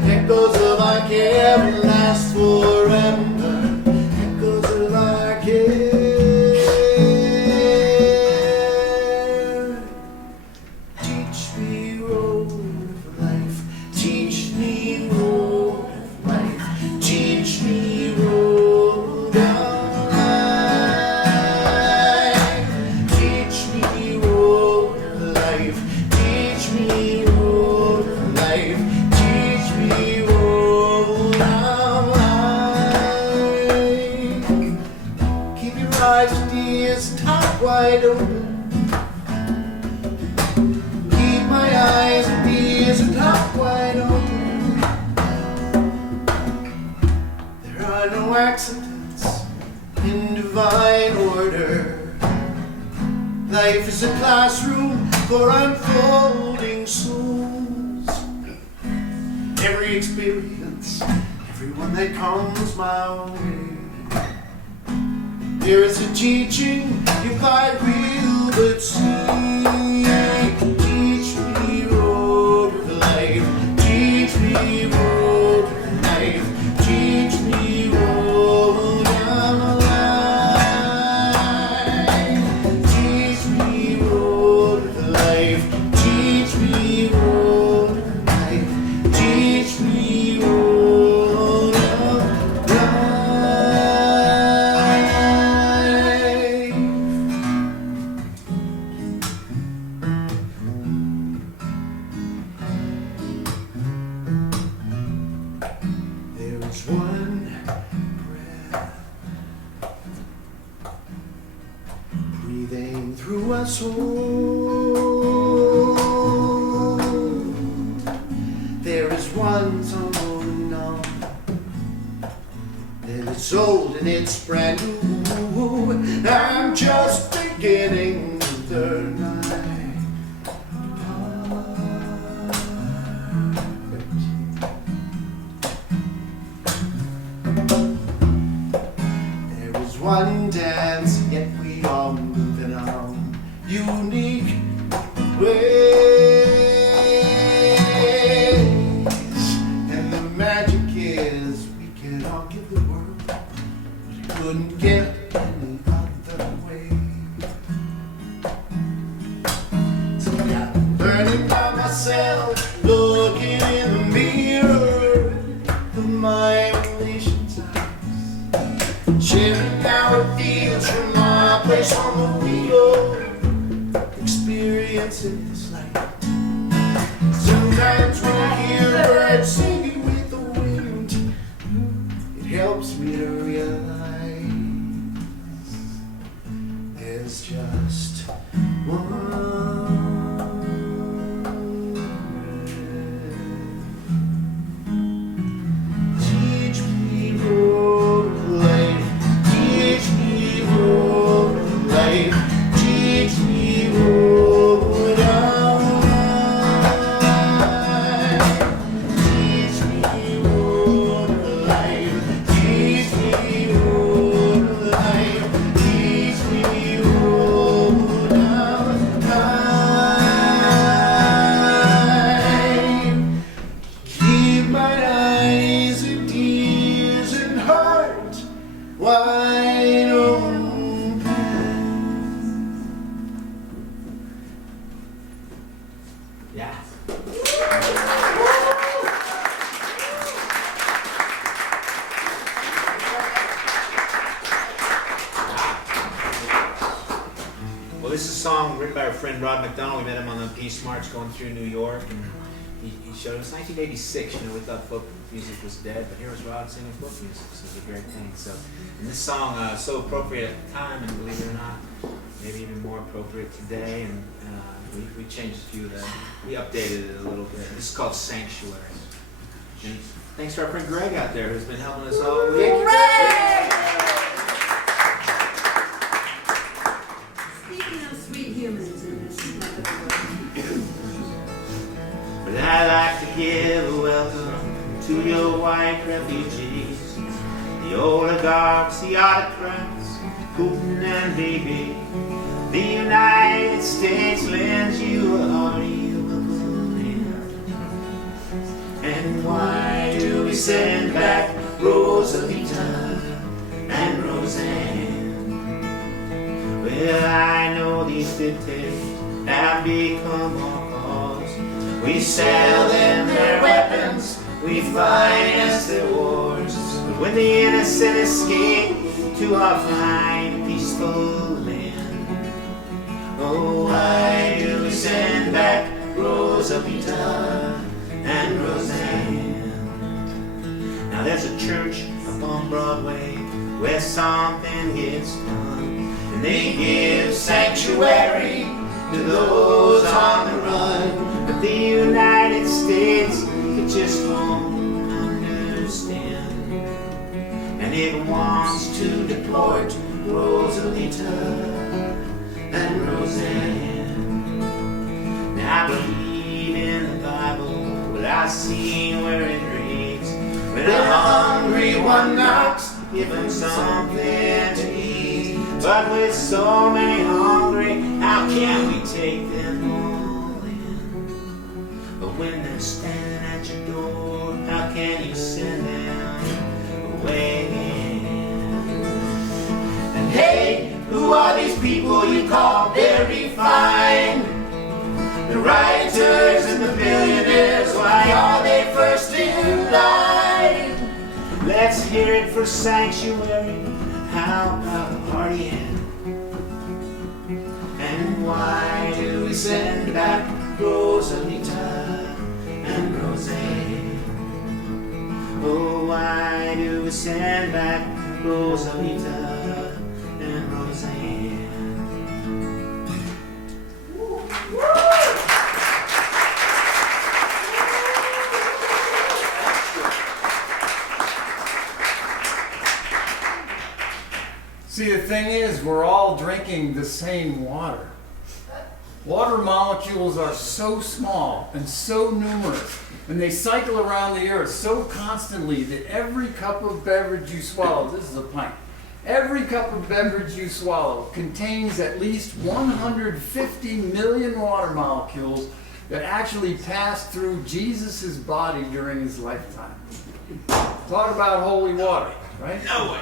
Echoes of our care. eyes and ears top wide open. Keep my eyes and ears top wide open. There are no accidents in divine order. Life is a classroom for unfolding souls. Every experience, everyone that comes my way. There is a teaching if I will but see. Teach me road of life. Teach me road of life. Teach me road of life. Teach me road of life. Teach me road of life. Teach me road of There is one breath breathing through our soul. There is one tone known that it's old and it's brand new. I'm just beginning the night. There is one dance, yet we all move in our own unique ways. And the magic is we can all give the world what we couldn't get any other way. So yeah, learning by myself, looking in the mirror of my relations eyes, sharing how it feels from my place on the wheel, experiencing this light. Sometimes when I hear birds singing with the wind, it helps me to realize there's just one. Teach me road of life. Teach me road of life. Teach me road of life. Teach me road of life. Teach me road of life. Teach me road of life. Keep my eyes and ears and heart wide open. Yeah. Well, this is a song written by our friend Rod McDonald. We met him on the Peace March going through New York, and he showed us 1986. We thought folk music was dead, but here was Rod singing folk music. So it's a great thing. So, and this song so appropriate at the time, and believe it or not, maybe even more appropriate today. And we changed a few of them. We updated it a little bit. This is called Sanctuary. And thanks to our friend Greg out there who's been helping us all week. Speaking of sweet humans in this neck of the woods. But I'd like to give a welcome to your white refugees, the oligarchs, the autocrats, Putin and Bibi. The United States lends you a hearty welcome hand. And why do we send back Rosalita and Roseanne? Well, I know these dictators have become our cause. We sell them their weapons, we finance their wars. But when the innocent escape to our fine, peaceful land, oh, why do we send back Rosalita and Roseanne? Now there's a church up on Broadway where something gets done. and they give sanctuary to those on the run. But the United States, it just won't understand, and it wants to deport Rosalita and Roseanne. Now I believe in the Bible, but I've seen where it reads, when a hungry one knocks, give him something to eat. But with so many hungry, how can we take them all in? But when they're standing at your door, how can you send them away again? And hey, who are these people you call very fine? The rioters and the billionaires, why are they first in line? Let's hear it for sanctuary. How about a party end? And why do we send back Rosalita and Roseanne? Oh, why do we send back Rosalita and Roseanne? See, the thing is, we're all drinking the same water. Water molecules are so small and so numerous, and they cycle around the earth so constantly that every cup of beverage you swallow, this is a pint, every cup of beverage you swallow contains at least 150 million water molecules that actually passed through Jesus' body during his lifetime. Talk about holy water, right? No way.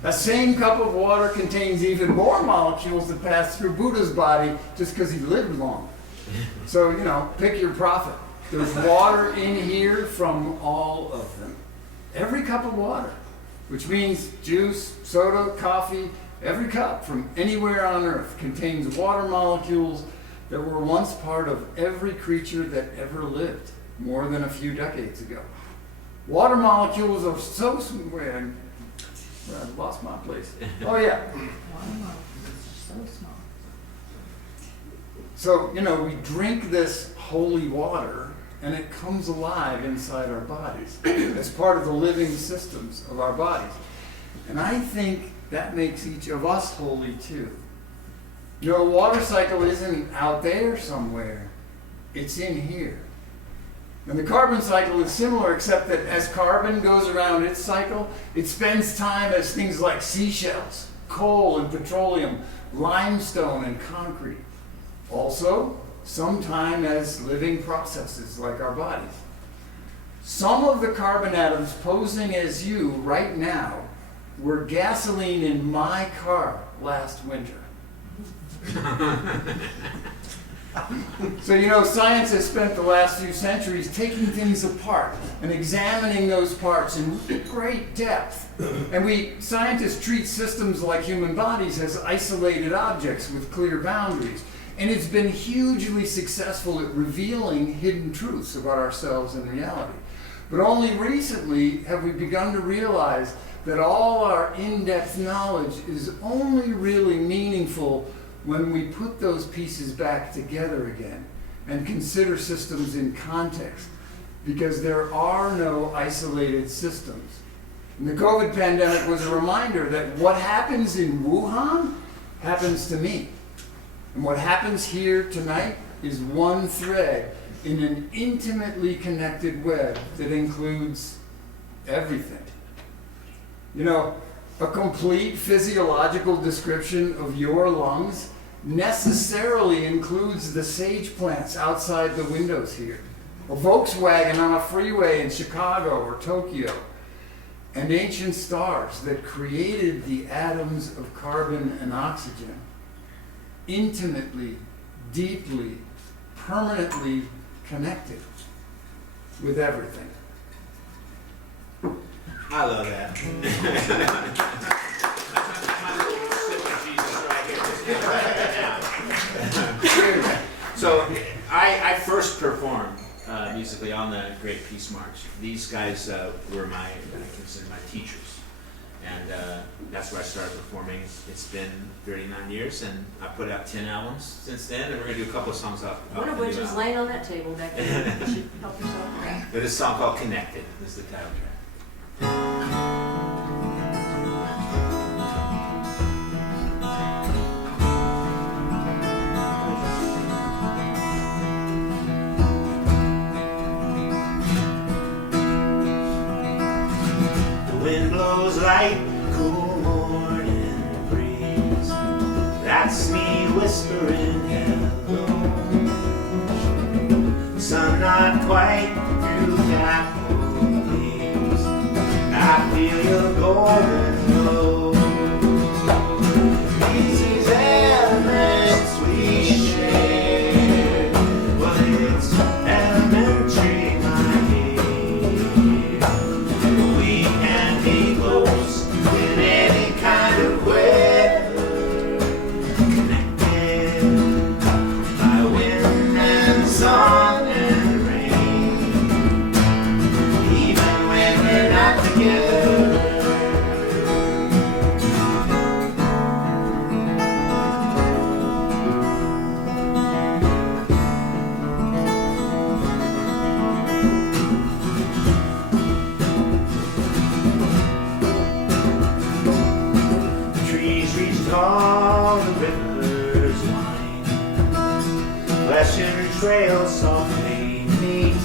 That same cup of water contains even more molecules that passed through Buddha's body just because he lived long. So, you know, pick your prophet. There's water in here from all of them. Every cup of water, which means juice, soda, coffee, every cup from anywhere on earth contains water molecules that were once part of every creature that ever lived more than a few decades ago. Water molecules are so small. I lost my place. Oh yeah. So small. So, you know, we drink this holy water and it comes alive inside our bodies as part of the living systems of our bodies. And I think that makes each of us holy too. You know, the water cycle isn't out there somewhere. It's in here. And the carbon cycle is similar, except that as carbon goes around its cycle, it spends time as things like seashells, coal and petroleum, limestone and concrete. Also, some time as living processes like our bodies. Some of the carbon atoms posing as you right now were gasoline in my car last winter. So, you know, science has spent the last few centuries taking things apart and examining those parts in great depth. And scientists treat systems like human bodies as isolated objects with clear boundaries. And it's been hugely successful at revealing hidden truths about ourselves and reality. But only recently have we begun to realize that all our in-depth knowledge is only really meaningful when we put those pieces back together again and consider systems in context, because there are no isolated systems. And the COVID pandemic was a reminder that what happens in Wuhan happens to me. And what happens here tonight is one thread in an intimately connected web that includes everything. You know, a complete physiological description of your lungs necessarily includes the sage plants outside the windows here, a Volkswagen on a freeway in Chicago or Tokyo, and ancient stars that created the atoms of carbon and oxygen. Intimately, deeply, permanently connected with everything. I love that. So I first performed musically on the Great Peace March. These guys were I consider my teachers. And that's where I started performing. It's been 39 years, and I put out 10 albums since then, and we're gonna do a couple of songs off. One of the which new is album. laying on that table back there. You should help yourself with that. There's a song called Connected. This is the title track. The wind blows light, cool morning breeze. That's me whispering hello. Sun not quite through dappled leaves. I feel your golden glow. These elements we share. Well, it's elementary, my dear. We can be close in any kind of weather. Connected by wind and sun and rain. Even when we're not together. The trees reach tall, the rivers wind. Flesh and trails softly meet.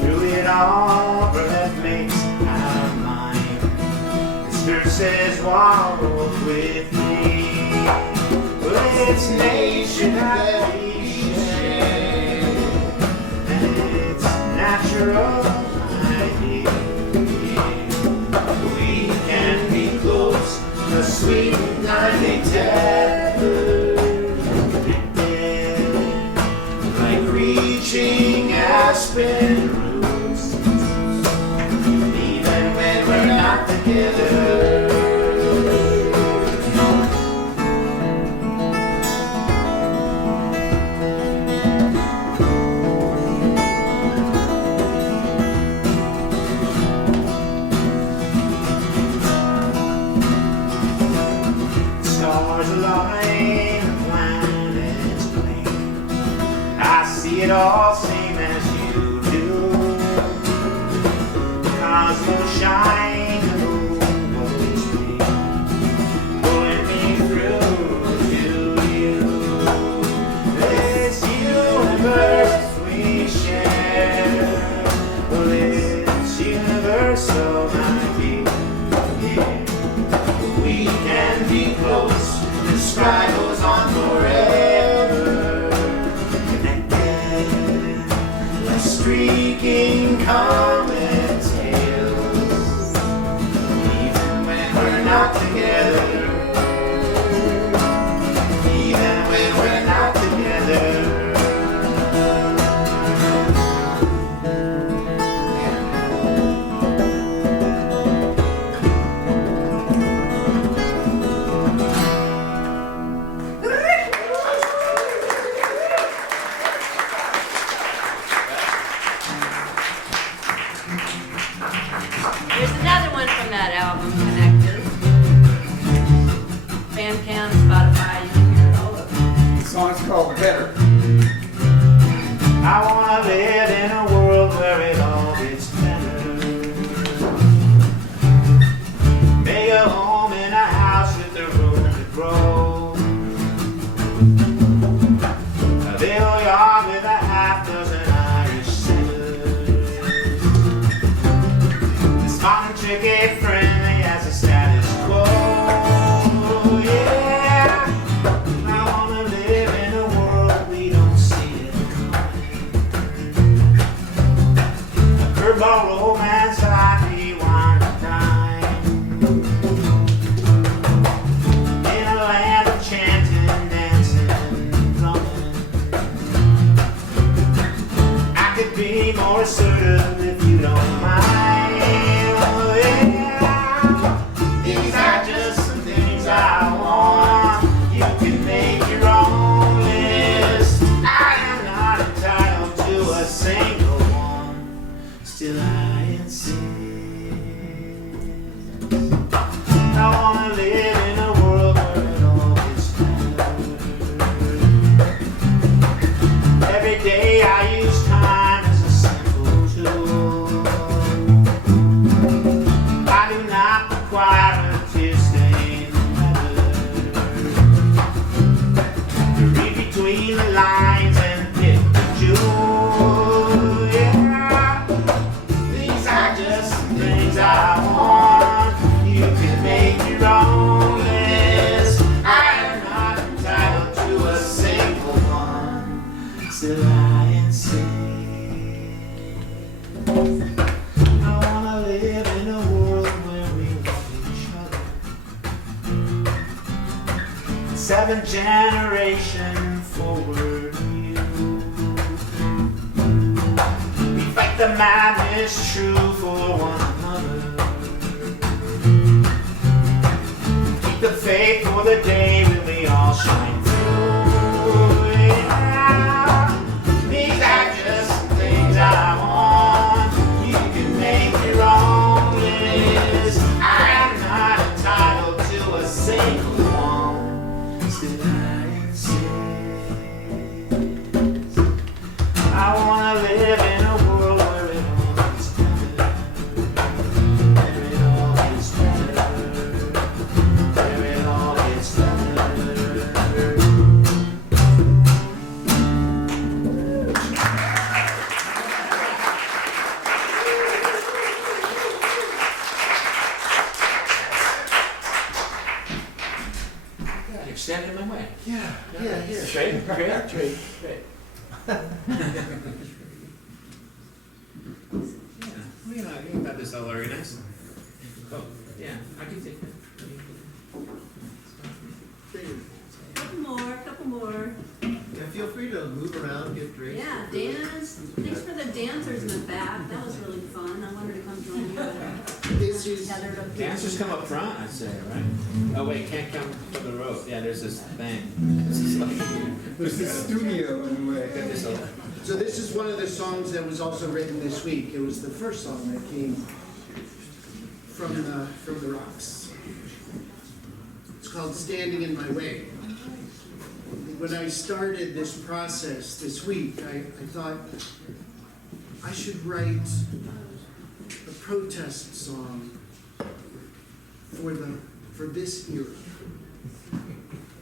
Through it all, breath makes our mind. This dirt says, walk with me. Well, it's nature that we share, and it's natural, my dear. We can be close, the sweet and kindly tether. Connected, like reaching aspen roots. Even when we're not together. Stars align, the planets blink. I see it all same as you do. The cosmos shine, the moon goes me, pulling me through to you. This universe we share, well, it's universal, my dear. Yeah. We can be close, the sky goes on forever. Connected, like streaking comet tails. Even when we're not together. Even when we're not together. There's another one from that album, Connected. Bandcamp, Spotify, you can hear it all over. The song's called Better. I wanna live in a world where it all gets better. Make a home in a house with the room to grow. A little yard with a half dozen Irish setters. This modern chick ain't friendly as a status quo. Yeah, I wanna live in a world we seventh generation forward you. We fight the madness true for one another. Keep the faith for the day when we all shine through. Yeah. These are just things I want. You can make your own list. I'm not entitled to a single one. Still I insist. I wanna live in a world where it all gets better. Where it all gets better. Where it all gets better. You're standing in my way. Yeah. Straight? Great. Great. Great. Yeah, you got this all organized. Oh, yeah, I can take that. Couple more. Yeah, feel free to move around, get drinks. Yeah, dance. Thanks for the dancers in the back. That was really fun. I wanted to come join you. but This is, tethered up here. Dancers come up front, I'd say, right? Oh wait, can't come to the road. Yeah, there's this thing. This is like, There's this studio in the way. there's a- so this is one of the songs that was also written this week. It was the first song that came from the rocks. It's called Standing in My Way. When I started this process this week, I thought I should write a protest song for this era.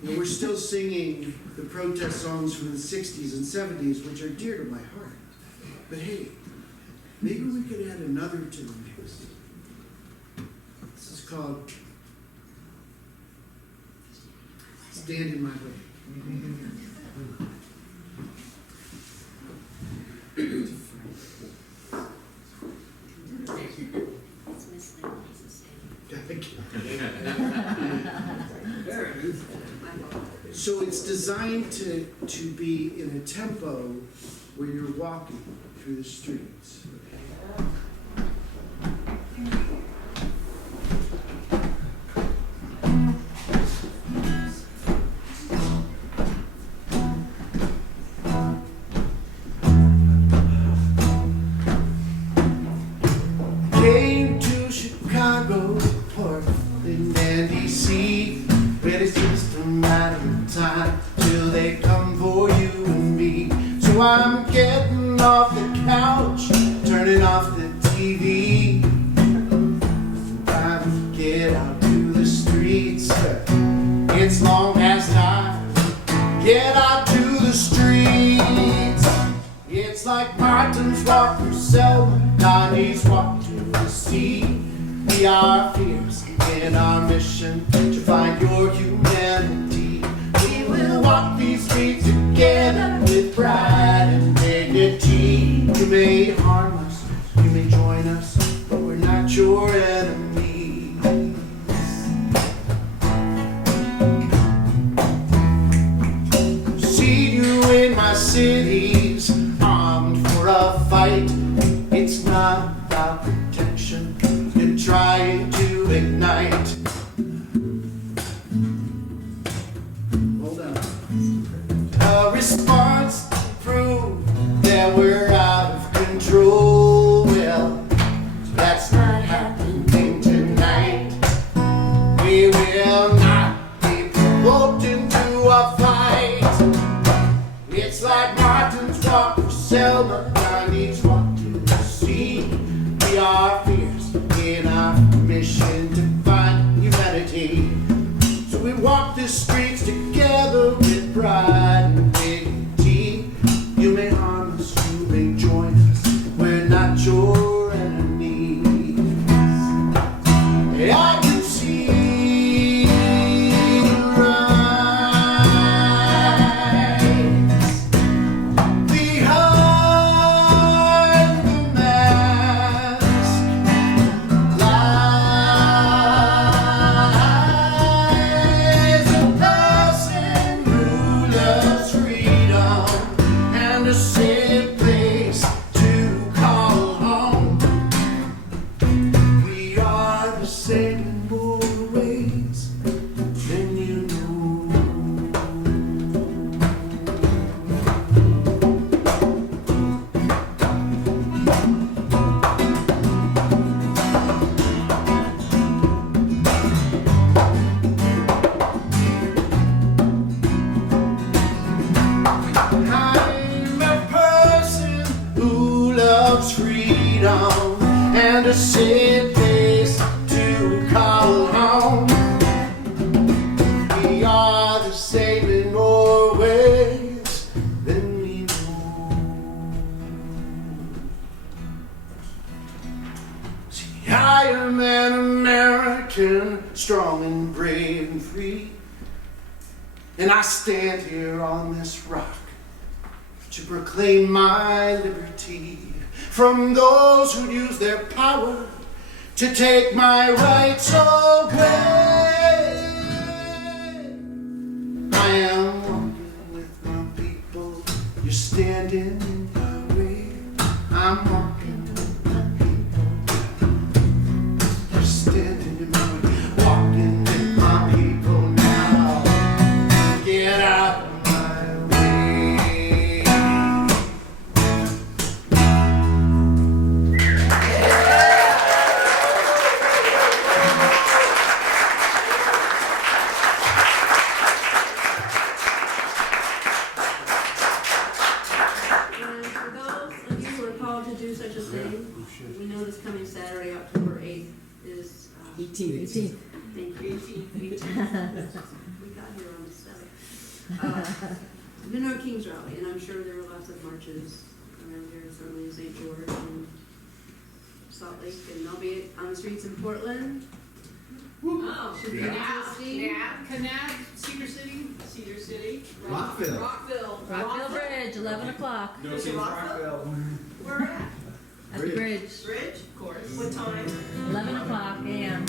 You know, we're still singing the protest songs from the 60s and 70s, which are dear to my heart. But hey, maybe we could add another to the mix. This is called Stand in My Way. It's Miss Lynn, it's the same. So it's designed to be in a tempo where you're walking through the streets. Came to Chicago, Portland, and DC, but it's just a matter of time till they come for you and me. So I'm getting off the couch, turning off the TV. Time to get out to the streets. It's long past time. Get out to the streets. It's like Martin's walk through Selma, Donnie's walk to the sea. We are fierce in our mission to find your humanity. We will walk these streets together with pride and dignity. You may harm us, you may join us, but we're not your enemies. See you in my cities, armed for a fight. It's not about protection, you're trying to ignite. Hold on. A response to prove that we're out of control. Well, that's not happening tonight. We will not be provoked into a fight. It's like Martin's walk for Selma, Donnie's walk to the sea. We are fierce in our mission to find humanity. So we walk the streets together with pride and dignity. You may harm us, you may join us, we're not your enemies. I can see your eyes behind the mask. Lies a passing we are the same in more ways than we know. See, I am an American, strong and brave and free, and I stand here on this rock to proclaim my liberty from those who use their power to take my rights away. I am walking with my people, you're standing in my way. I'm walking with my people, you're standing in my way. Walking with my people now, get out of my way. And for those of you who are called to do such a thing, we know this coming Saturday, October 8th, is. 18th. Thank you. 18th. We got here on the 7th. The No Kings Rally, and I'm sure there were lots of marches around here, certainly in St. George and Salt Lake, and they'll be on the streets in Portland. Oh, Should be interesting. Kanab, Cedar City, Rockville. Rockville Bridge, 11 o'clock. There's a Rockville. Where at? At the bridge, Bridge, of course. What time? 11 o'clock a.m.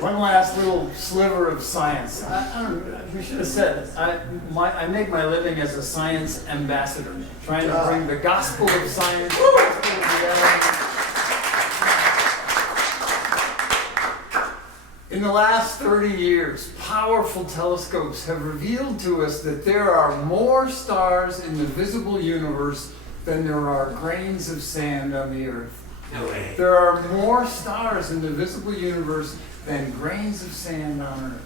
One last little sliver of science. I don't know, we should have said it. I make my living as a science ambassador, trying to bring the gospel of science, the gospel of reality. In the last 30 years, powerful telescopes have revealed to us that there are more stars in the visible universe than there are grains of sand on the earth. No way. There are more stars in the visible universe than grains of sand on Earth.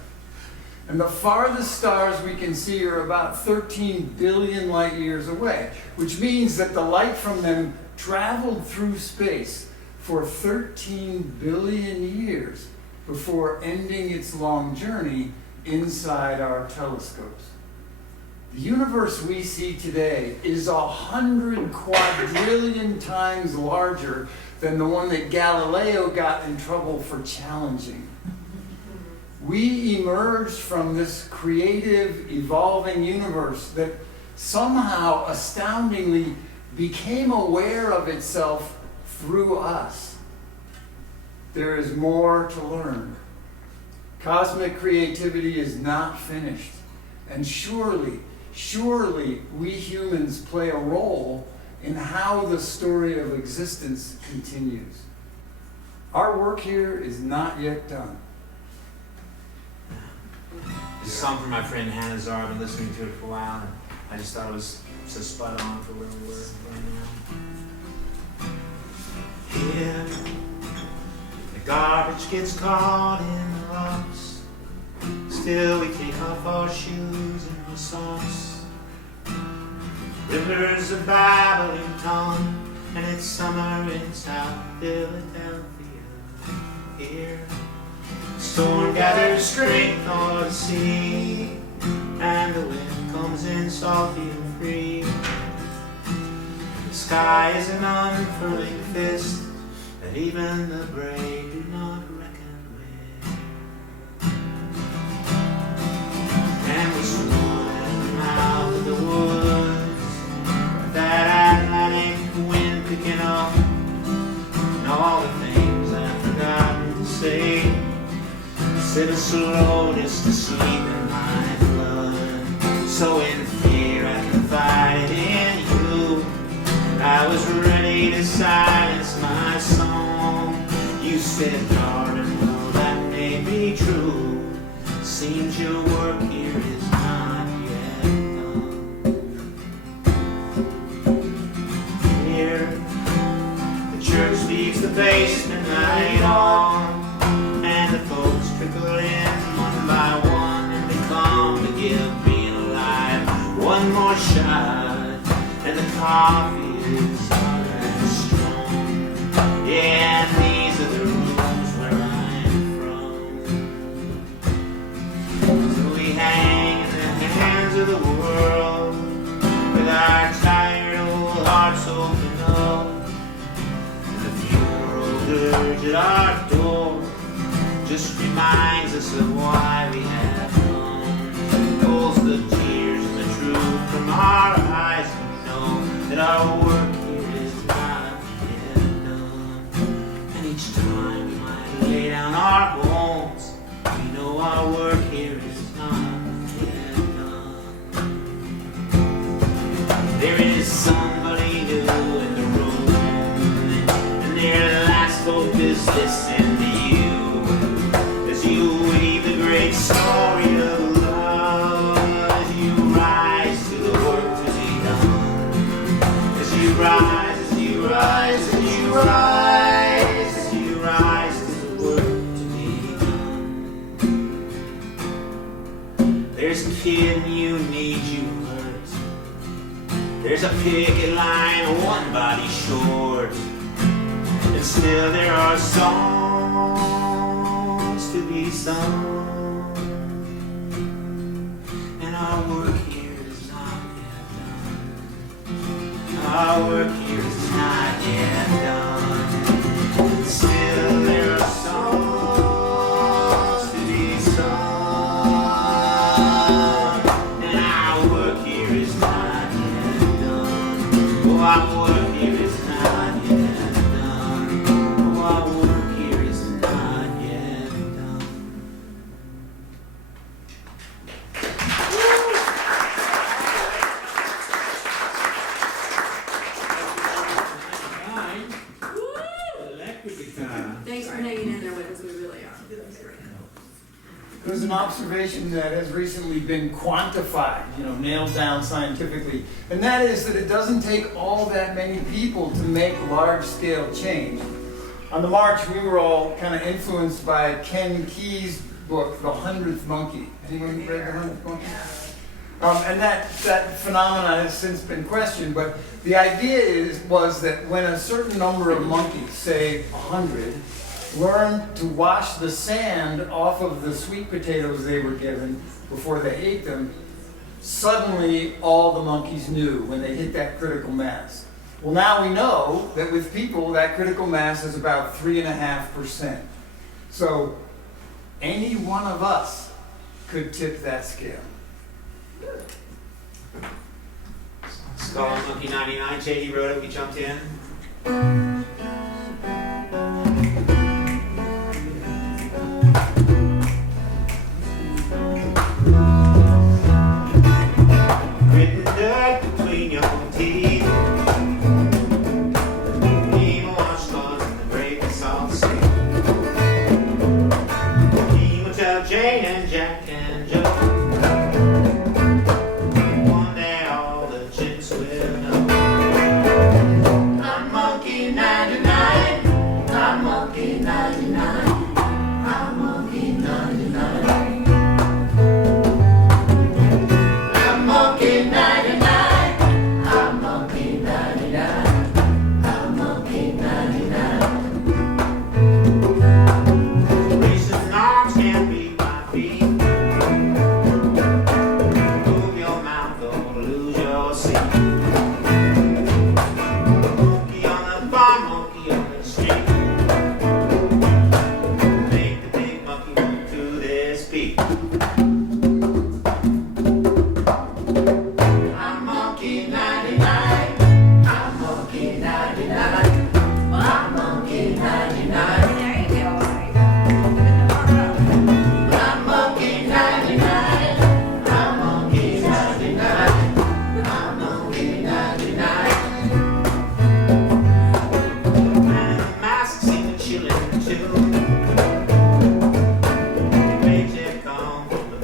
And the farthest stars we can see are about 13 billion light years away, which means that the light from them traveled through space for 13 billion years before ending its long journey inside our telescopes. The universe we see today is 100 quadrillion times larger than the one that Galileo got in trouble for challenging. We emerged from this creative, evolving universe that somehow, astoundingly, became aware of itself through us. There is more to learn. Cosmic creativity is not finished. And surely we humans play a role in how the story of existence continues. Our work here is not yet done. This is a song from my friend Hannah Czar. I've been listening to it for a while, and I just thought it was so spot on for where we were right now. Here, the garbage gets caught in the rocks. Still, we take off our shoes and our socks. Rivers are babbling tongue, and it's summer in South Philadelphia. Here, storm gathers strength on the sea, and the wind comes in salty and free. The sky is an unfurling fist that even the brave do not reckon with. And we stood at the mouth of the woods, that Atlantic wind picking up, and all the things I've forgotten to say. Set a slowness to sleep in my blood, so in fear I confided in you. I was ready to silence my song. You said, darling, well, that may be true. Seems your work here is not yet done. Here, the church leaves the basement light on, and the folks trickle in one by one, and they come to give being alive one more shot, and the coffee is hot and strong. Yeah, and these are the rooms where I'm from. carriage at our door just reminds us of why we have come. Pulls the tears and the truth from our eyes, and we know that our work here is not yet done. And each time we might lay down our bones, we know our work here is not yet done. There is somebody new in the room, and their last hope is listening to you as you weave the great story of love, as you rise to the work to be done, as you rise, as you rise, as you rise, as you rise to the work to be done. There's a kid you need, you hurt. There's a picket line, one body short, and still there are songs to be sung, and our work here is not yet done. Our work here is not yet done. Still there are songs to be sung, and our work here is not yet done. Oh, our work here is not yet done. Oh, our work here is not yet done. Thanks for hanging in there with us, we really are. There's an observation that has recently been quantified, nailed down scientifically, and that is that it doesn't take all that many people to make large-scale change. On the march, we were all kind of influenced by Ken Key's book, The 100th Monkey. Anyone read The 100th Monkey? And that phenomenon has since been questioned, but the idea was that when a certain number of monkeys, say 100, learned to wash the sand off of the sweet potatoes they were given before they ate them, suddenly all the monkeys knew when they hit that critical mass. Well, now we know that with people, that critical mass is about 3.5%. So any one of us could tip that scale. Skull and Monkey 99, JD wrote it, we jumped in. Gritting dirt between your teeth. Even washcloths in the great salt sea. He will tell Jane and Jack and Joe. One day all the chicks will know. I'm Monkey 99. I'm Monkey 99. I'm Monkey 99. I'm Monkey 99. I'm Monkey 99. I'm Monkey 99. Racing arms can't beat my feet. Move your mouth or lose your seat. Monkey on the farm, monkey on the street. Make the big monkey move to this beat. I'm Monkey 99. I'm Monkey 99. I'm Monkey 99. There you go. I'm Monkey 99. I'm Monkey 99. I'm Monkey 99. Man in the mask sing a chillin' tune. Paycheck come from the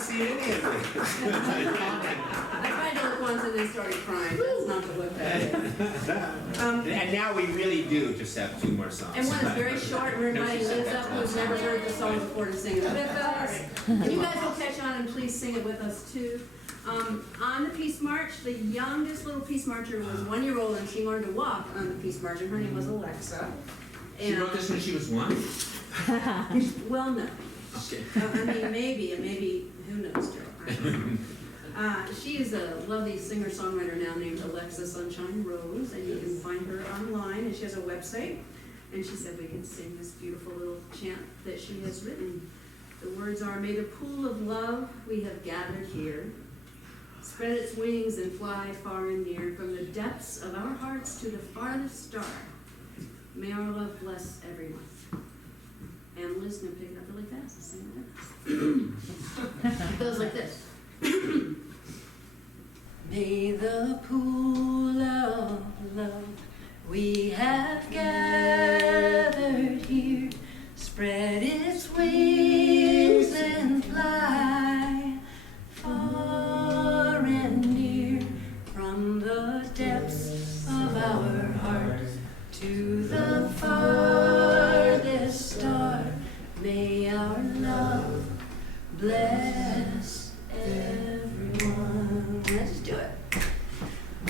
see any of it. I tried to look once and then started crying. That's not the look that is. And now we really do just have 2 more songs. And one is very short. We're inviting Liz up, who's never heard the song before, to sing it with us. And you guys will catch on and please sing it with us too. On the Peace March, the youngest little Peace Marcher was 1-year-old, and she learned to walk on the Peace March, and her name was Alexa. She wrote this when she was 1? Well, no. Okay. I mean, maybe, and maybe, who knows, Joe? I don't know. She is a lovely singer-songwriter now named Alexa Sunshine Rose, and you can find her online, and she has a website. And she said we can sing this beautiful little chant that she has written. The words are, may the pool of love we have gathered here spread its wings and fly far and near, from the depths of our hearts to the farthest star. May our love bless everyone. And Liz can pick it up really fast and sing it. It goes like this. May the pool of love we have gathered here spread its wings and fly far and near, from the depths of our hearts to the farthest star. May our love bless everyone. Let's do it.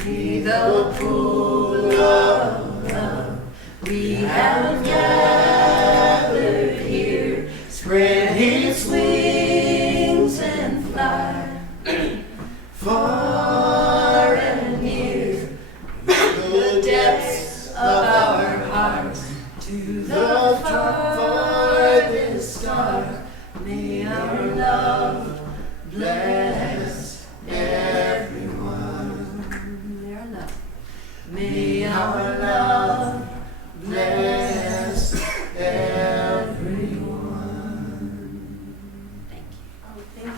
May the pool of love we have gathered here spread its wings and fly far and near, the depths of our hearts to the farthest star. May our love bless everyone. May our love bless everyone. Thank you. Oh, thank you.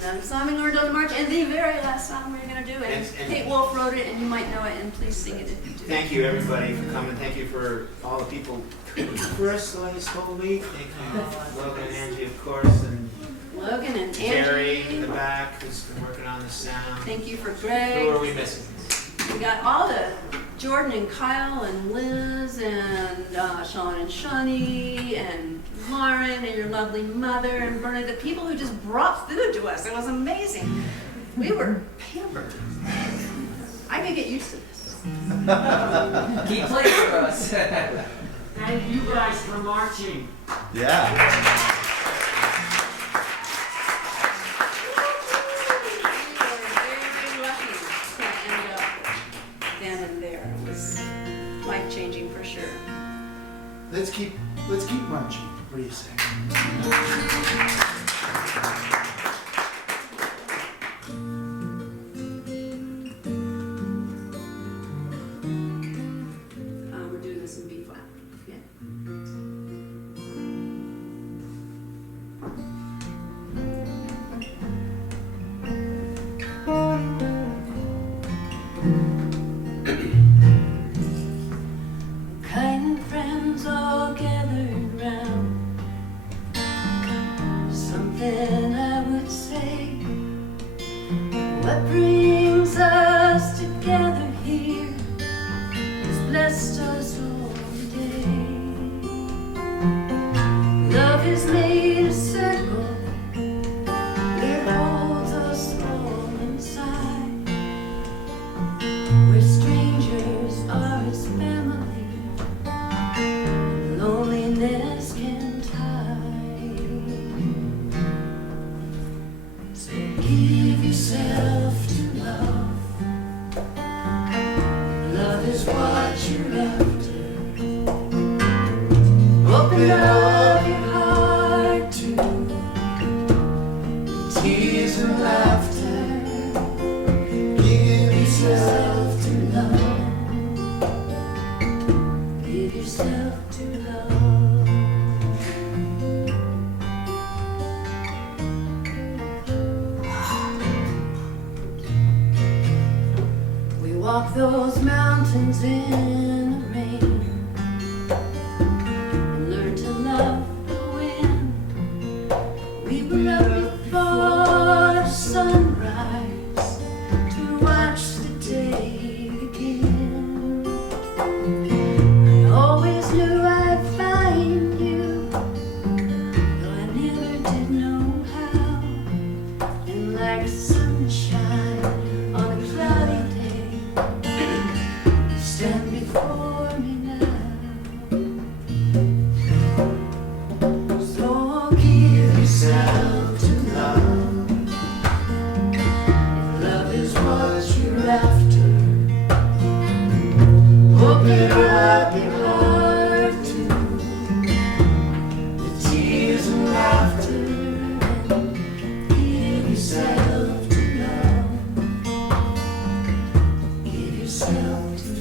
Another song we're going to march, and the very last song we're going to do, and Kate Wolf wrote it, and you might know it, and please sing it if you do. Thank you, everybody, for coming. Thank you for all the people for us this whole week. Thank you, Logan and Angie, of course, and Logan and Jerry in Angie. the back, who's been working on the sound. Thank you for Who Greg. are we missing? We got all the Jordan and Kyle and Liz and Sean and Shani and Lauren and your lovely mother and Bernie, the people who just brought food to us. It was amazing. We were pampered. I could get used to this. Keep playing for us. Thank you guys for marching. Yeah. We were very lucky to end up then and there. It was life-changing for sure. Let's keep marching. What do you say? We're doing this in B flat. Yeah. Kind friends all gathered round. Something I would say. What brings us together here has blessed us all today. Love has made a circle that holds us all inside, where strangers are as family, loneliness can hide. So give yourself to love. Love is what you're after. Open up your heart to tears and laughter. Give yourself to love. Give yourself to love. We walk walk those mountains in the rain and learn to love the wind. We were up before the sunrise to watch the day begin. I always knew I'd find you, though I never did know how. And like sunshine on a cloudy day, you stand before me now. So give yourself to love. If love is what you're after, open up your heart to the tears and laughter, and give yourself to love. Give yourself to